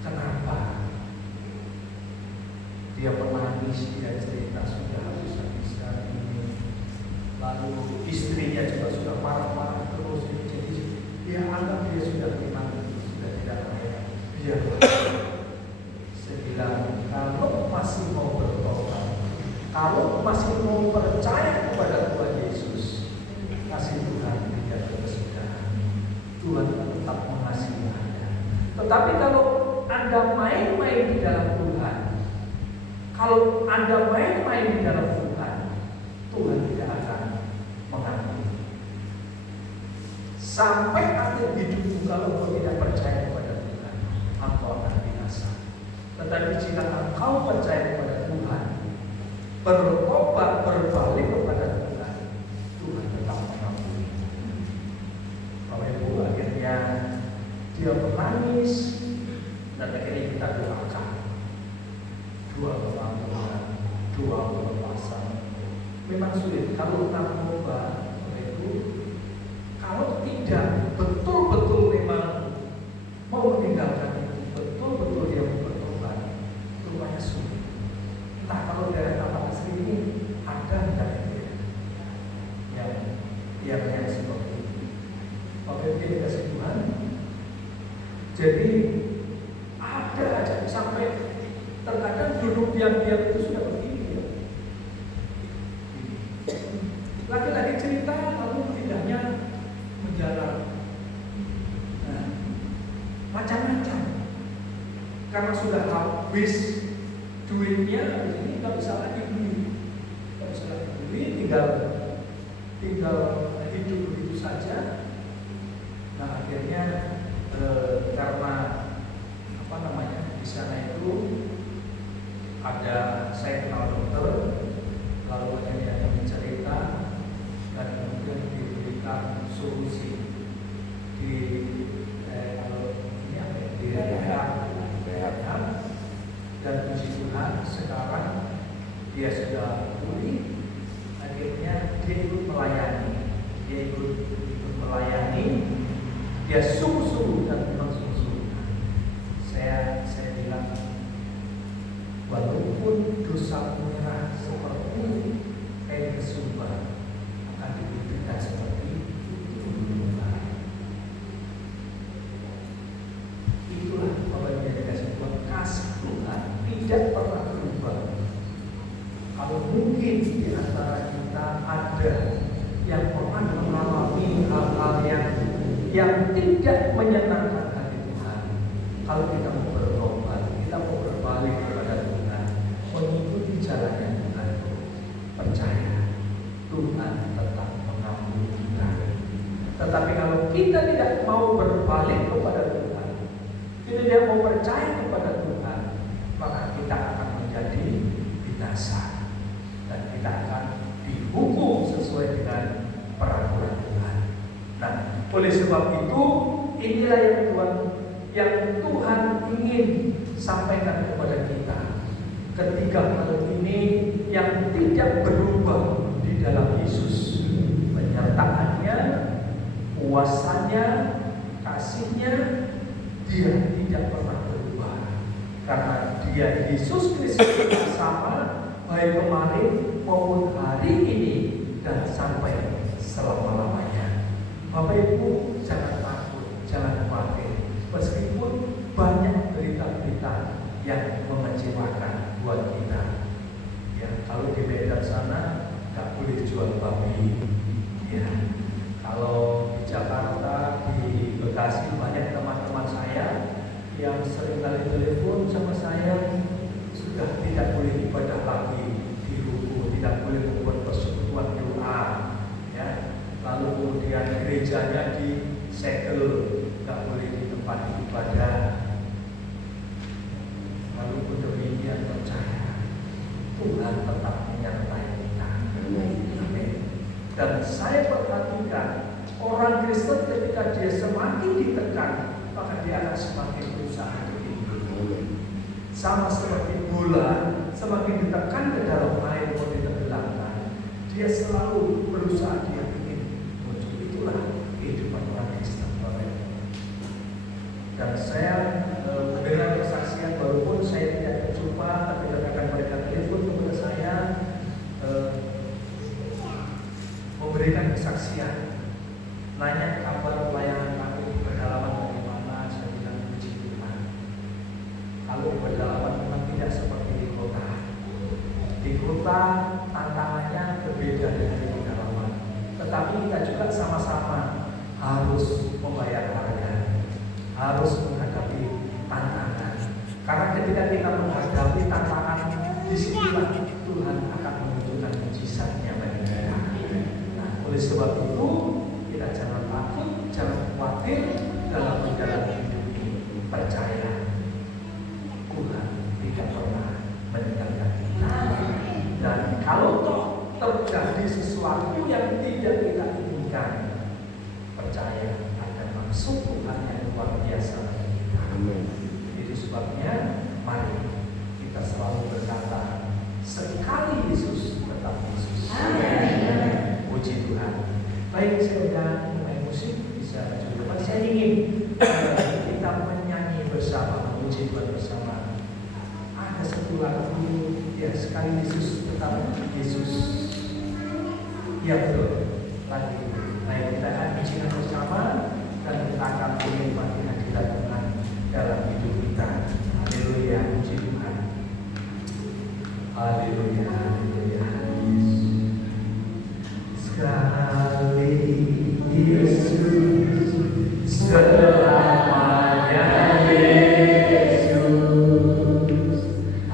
Kenapa? Dia menangis, dia cerita sudah habis-habisan ini. Lalu istrinya juga sudah marah-marah terus. Jadi dia anggap dia sudah tidak layak. Dia saya bilang, kalau masih mau bertobat, kalau masih mau percaya kepada Tuhan Yesus, kasih Tuhan tidak kesudahan. Tuhan tetap mengasihi Anda. Tetapi kalau Anda main-main di dalam Tuhan, kalau Anda main-main di dalam Tuhan, Tuhan tidak akan mengampuni. Sampai akhir hidupmu, kalau engkau tidak percaya kepada Tuhan, engkau akan binasa. Tetapi jika engkau percaya kepada Tuhan, bertobat, berbalik kepada Tuhan, Tuhan tetap mengampuni. Bapak Ibu, akhirnya dia menangis dan akhirnya kita doakan. Doa pengampunan, doa pelepasan. Memang sulit kalau narkoba, Bapak Ibu, kalau tidak betul-betul memang mau meninggalkan itu, betul-betul dia mau bertobat, rupanya sulit. Entah kalau daerah Taman Sri ini ada tidak yang seperti itu. Bapak Ibu dikasih Tuhan. Jadi ada aja sampai terkadang duduk diam-diam itu sudah begini ya. Laki-laki cerita lalu lidahnya menjalar. Nah, macam-macam. Karena sudah habis duitnya, ini nggak bisa lagi beli, tinggal hidup begitu saja. Nah akhirnya karena di sana itu ada, saya kenal dokter, lalu akhirnya dia mencerita dan kemudian diberikan solusi di rehab. Dan puji Tuhan sekarang dia sudah pulih. Akhirnya dia ikut melayani, dia sungguh-sungguh dan memang sungguh-sungguh. Saya bilang, walaupun dosa merah seperti kain kesumba, akan diberikan seperti bulu domba. Itulah Bapak Ibu yang dikasih Tuhan, kasih Tuhan tidak pernah berubah. Kalau mungkin di antara kita ada yang pernah mengalami hal-hal yang tidak menyenangkan hati Tuhan, kalau kita mau bertobat, kita mau berbalik kepada Tuhan, mengikuti jalannya Tuhan, percaya Tuhan tetap mengampuni kita. Tetapi kalau kita tidak mau berbalik kepada Tuhan, kita tidak mau percaya kepada Tuhan, maka kita akan menjadi binasa dan kita akan dihukum sesuai dengan peraturan Tuhan. Nah, oleh sebab itu inilah yang Tuhan ingin sampaikan kepada kita. Ketiga hal ini yang tidak berubah di dalam Yesus, penyertaannya, kuasanya, kasihnya, dia tidak pernah berubah. Karena dia Yesus Kristus sama baik kemarin maupun hari ini dan sampai selama-lamanya. Bapak Ibu, jangan takut, jangan khawatir. Meskipun banyak berita-berita yang mengecewakan buat kita. Ya, kalau di Medan sana nggak boleh jual babi. Ya, kalau di Jakarta, di Bekasi banyak teman-teman saya yang sering kali telepon sama saya, sudah tidak boleh ibadah lagi di ruko, tidak boleh membuat persekutuan doa. Ya, lalu kemudian gerejanya disegel, nggak boleh di tempat ibadah. Walaupun demikian percaya Tuhan tetap menyertai kita. Amin. Dan saya perhatikan orang Kristen ketika dia semakin ditekan, maka dia akan semakin berusaha hidup. Sama seperti bola, semakin ditekan ke dalam air mau ditenggelamkan, dia selalu berusaha, dia ingin muncul. Itulah kehidupan orang Kristen. Dan saya mendengar kesaksian, walaupun saya tidak berjumpa, tapi rekan mereka telepon kepada saya memberikan kesaksian, nanya kabar pelayanan kami di pedalaman bagaimana. Saya bilang puji Tuhan. Kalau di pedalaman memang tidak seperti di kota. Di kota tantangannya berbeda dengan di pedalaman, tetapi kita juga sama-sama harus membayar harga, harus menghadapi tantangan. Karena ketika kita menghadapi tantangan, disitulah Tuhan akan menunjukkan mujizat-Nya bagi kita. Nah, oleh sebab itu kita jangan takut, jangan khawatir dalam menjalani hidup ini. Percaya Tuhan tidak pernah meninggalkan kita. Dan kalau terjadi sesuatu yang tidak kita inginkan, percaya ada maksud Tuhan yang luar biasa bagi kita. Itu sebabnya mari kita selalu berkata, sekali Yesus tetap Yesus. Puji Tuhan. Baik, saya sudah main musik, bisa maju depan. Saya ingin kita menyanyi bersama, memuji Tuhan bersama. Ada satu lagu, ya, sekali Yesus tetap Yesus. Ya betul, lagi. Baik, kita akan bicara bersama dan kita akan menikmati hadirat Tuhan dalam hidup kita. Haleluya, puji Tuhan. Haleluya, haleluya. Sekali Yesus, selamanya Yesus,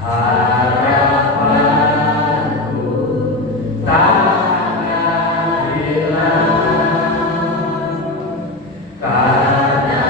harapanku takkan hilang, karena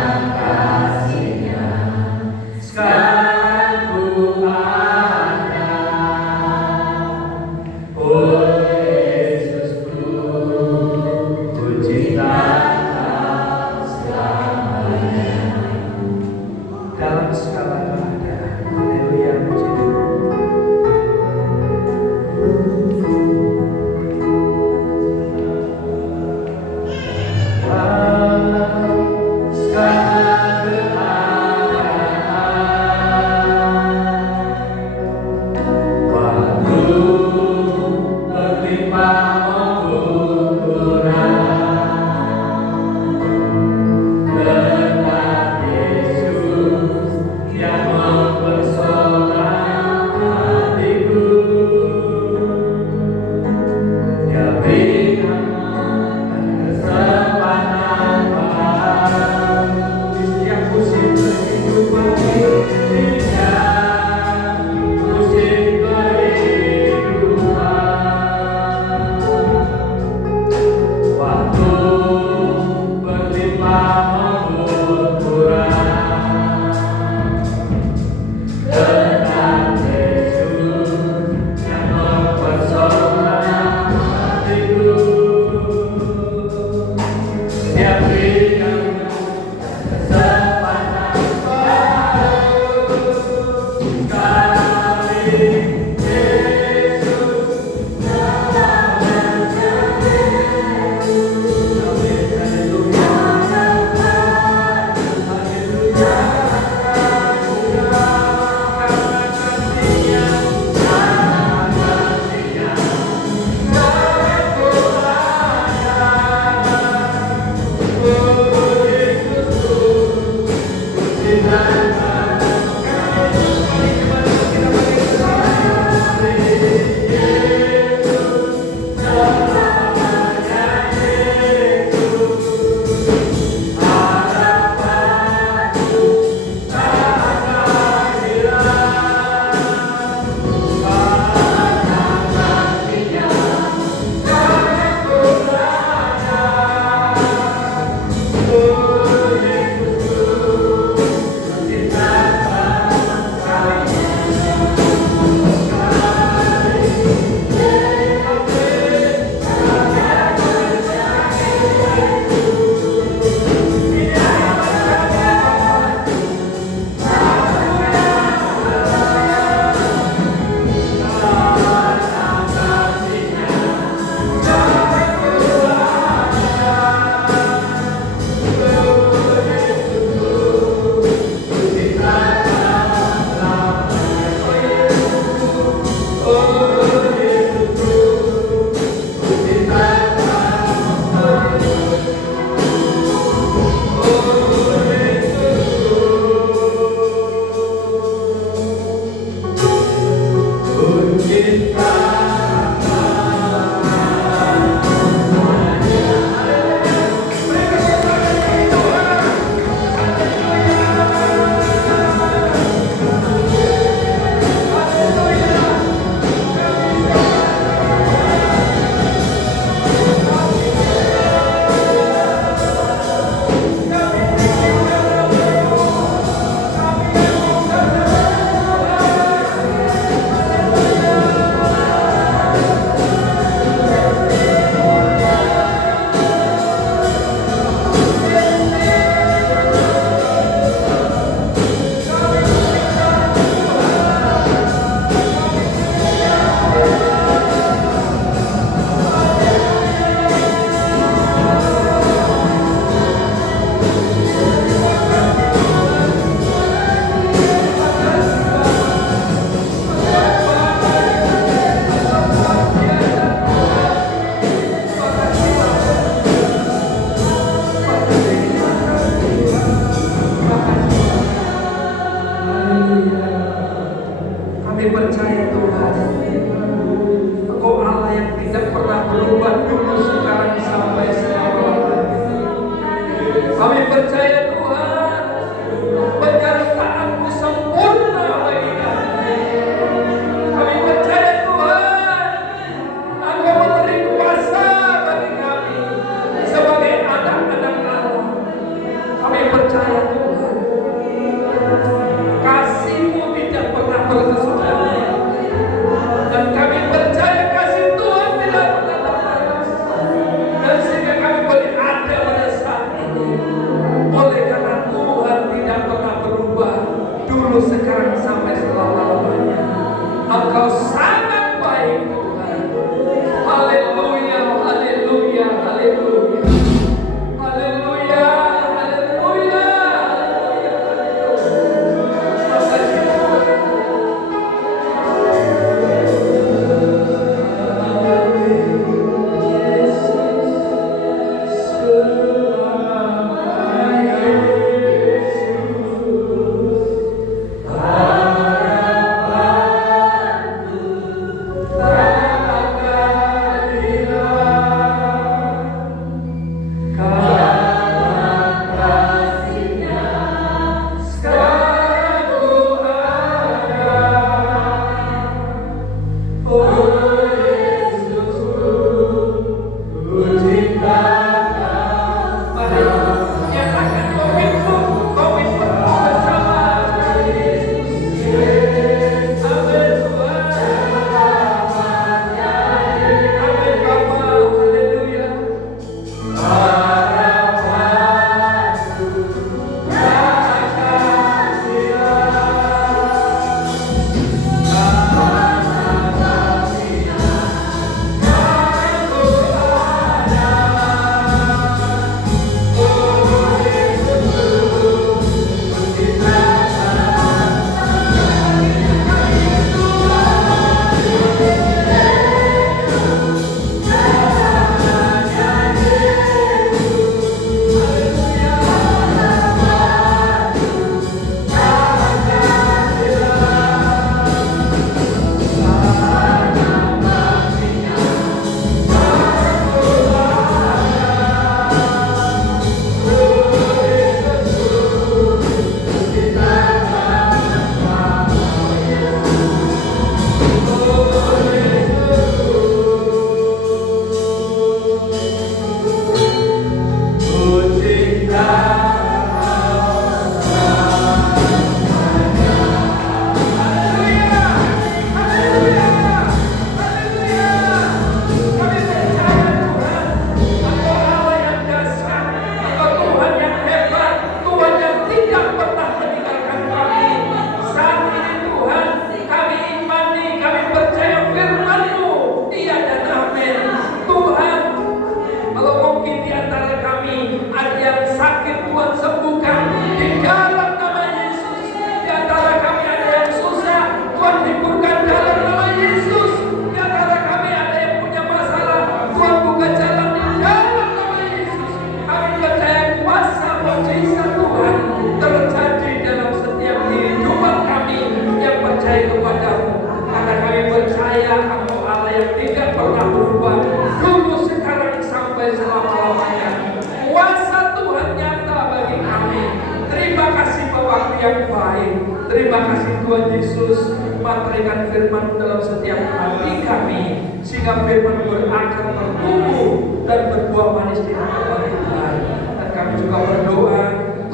yang baik. Terima kasih Tuhan Yesus, materikan firman dalam setiap hati kami, sehingga firman berakar, bertumbuh dan berbuah manis di hadapan Tuhan. Dan kami juga berdoa,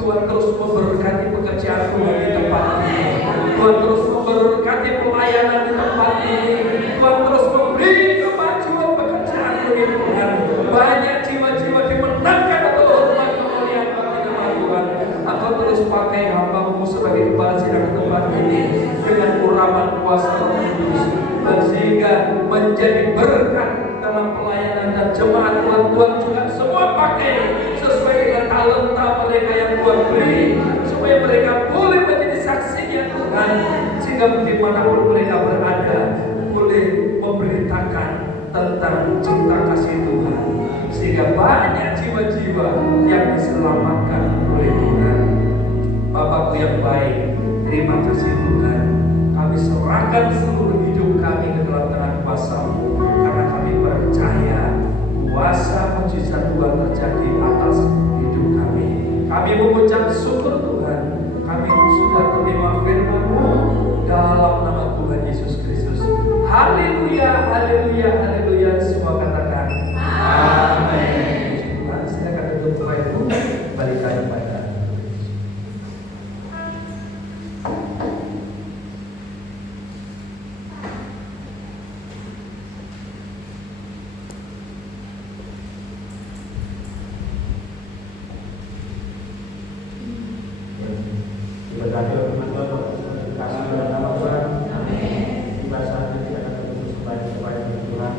Tuhan terus memberkati pekerjaan Tuhan di tempat ini. Tuhan terus memberkati pelayanan di tempat ini. Tuhan terus memberi kemajuan pekerjaan ini Tuhan. Banyak jiwa-jiwa dimenangkan untuk hormat kemuliaan bagi nama Tuhan. Atau terus pakai hamba-Mu sebagai kepala sidang tempat ini dengan urapan kuasa Roh Kudus, dan sehingga menjadi berkat dalam pelayanan dan jemaat Tuhan. Tuhan juga semua pakai sesuai dengan talenta mereka yang Tuhan beri, supaya mereka boleh menjadi saksinya Tuhan, sehingga dimanapun mereka berada boleh memberitakan tentang cinta kasih Tuhan, sehingga banyak jiwa-jiwa yang diselamatkan oleh Tuhan. Bapakku yang baik, terima kasih Tuhan. Kami serahkan seluruh hidup kami ke dalam tangan kuasa-Mu, karena kami percaya kuasa mujizat Tuhan terjadi atas hidup kami. Kami mengucap syukur Tuhan, kami sudah terima firman-Mu dalam nama Tuhan Yesus Kristus. Haleluya, haleluya, haleluya. Semua katakan amin. Tuhan, silakan tutup doa-Mu, balikan pada berkati firman Tuhan, kasih dalam nama Tuhan. Amin. Tiba saatnya kita akan terus kembali kepada Tuhan.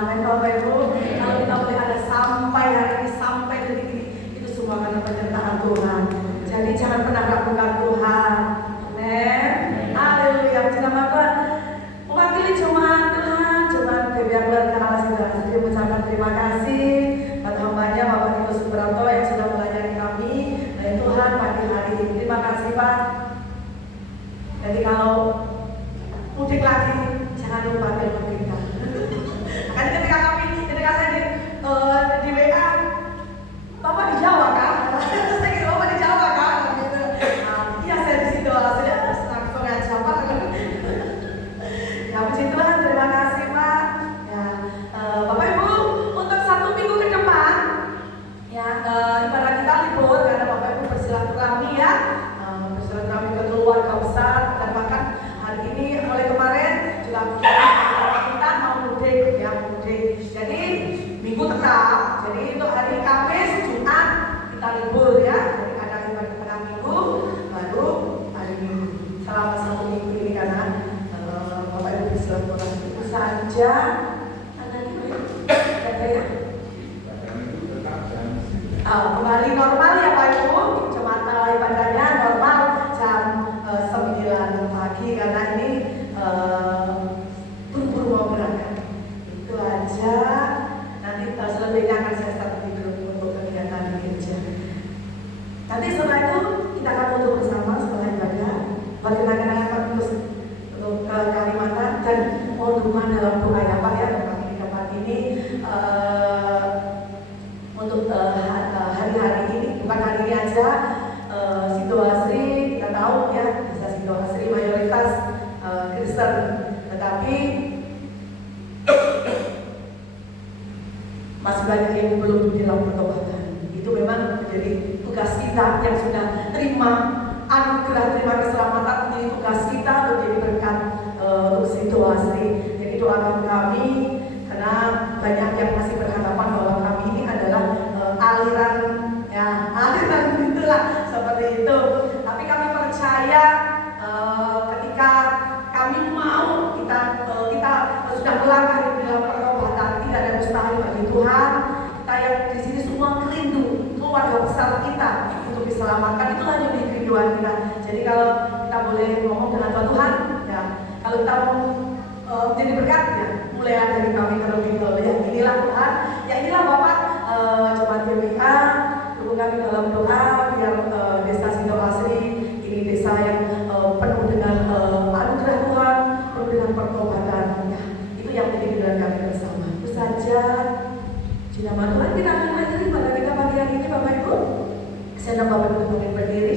Amin Bapak Ibu. Kalau kita boleh ada sampai hari ini, sampai detik ini, itu semua karena penyertaan Tuhan. Jadi jangan pernah ragukan Tuhan. Amin. Haleluya. Nama Tuhan. Mewakili jemaat Tuhan, jemaat GBA Keluarga Allah Saudara-saudari mengucapkan terima kasih pada hambanya Bapak Tito Subranto yang sudah melayani kami dan Tuhan pagi hari ini. Terima kasih Pak. Jadi kalau mudik lagi jangan lupa telepon kita. Makanya ketika saya di WA, Bapak di Jawa kan? Saya kira Bapak di Jawa kan? Gitu. Iya saya di situ, sudah langsung aja Pak. Ya puji Tuhan, terima kasih Pak. Ya, Bapak Ibu untuk 1 minggu ke depan, ya ibarat kita libur karena Bapak Ibu bersilaturahmi ya, bersilaturahmi ke keluarga besar dan bahkan hari ini mulai kemarin juga kita mau mudik ya mudik. Jadi minggu tetap. Jadi untuk hari Kamis, Jumat kita libur ya. Jadi ada ibadah tengah minggu, baru hari Minggu. Selama 1 minggu ini karena Bapak Ibu bersilaturahmi itu saja. Kembali normal ya Pak Ibu. Jemaat ibadahnya normal jam 9 pagi karena ini buru-buru mau berangkat. Itu aja. Nanti selebihnya akan saya start di grup untuk kegiatan di gereja. Nanti setelah itu kita akan foto bersama setelah ibadah. Bagaimana akan terus untuk ke Kalimantan dan mohon dukungan dalam doa ya Pak ya tempat ini untuk hari-hari ini bukan hari ini aja. Situasi kita tahu ya bisa situasi mayoritas Kristen, tetapi masih banyak yang belum di dalam pertobatan. Itu memang menjadi tugas kita yang sudah terima anugerah, terima keselamatan, menjadi tugas kita untuk jadi berkat untuk situasi. Jadi doakan kami karena banyak yang masih berhadapan bahwa kami ini adalah aliran itulah seperti itu. Tapi kami percaya ketika kami mau kita sudah melangkah di dalam pertobatan, tidak ada mustahil bagi Tuhan. Kita yang di sini semua merindu keluarga besar kita untuk diselamatkan. Itulah yang menjadi kerinduan kita. Jadi kalau kita boleh ngomong dengan Tuhan, ya kalau kita mau jadi berkat ya mulai dari kami terlebih dahulu ya. Inilah Tuhan, ya inilah Bapak jemaat GBA, dukung kami dalam doa biar desa Sido Asri ini desa yang penuh dengan anugerah Tuhan, penuh dengan pertobatan ya. Itu yang menjadi kerinduan kami bersama. Itu saja. Nama Tuhan kita akan akhiri pada kita pagi hari ini Bapak Ibu. Saya Bapak Ibu boleh berdiri.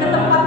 ke tempat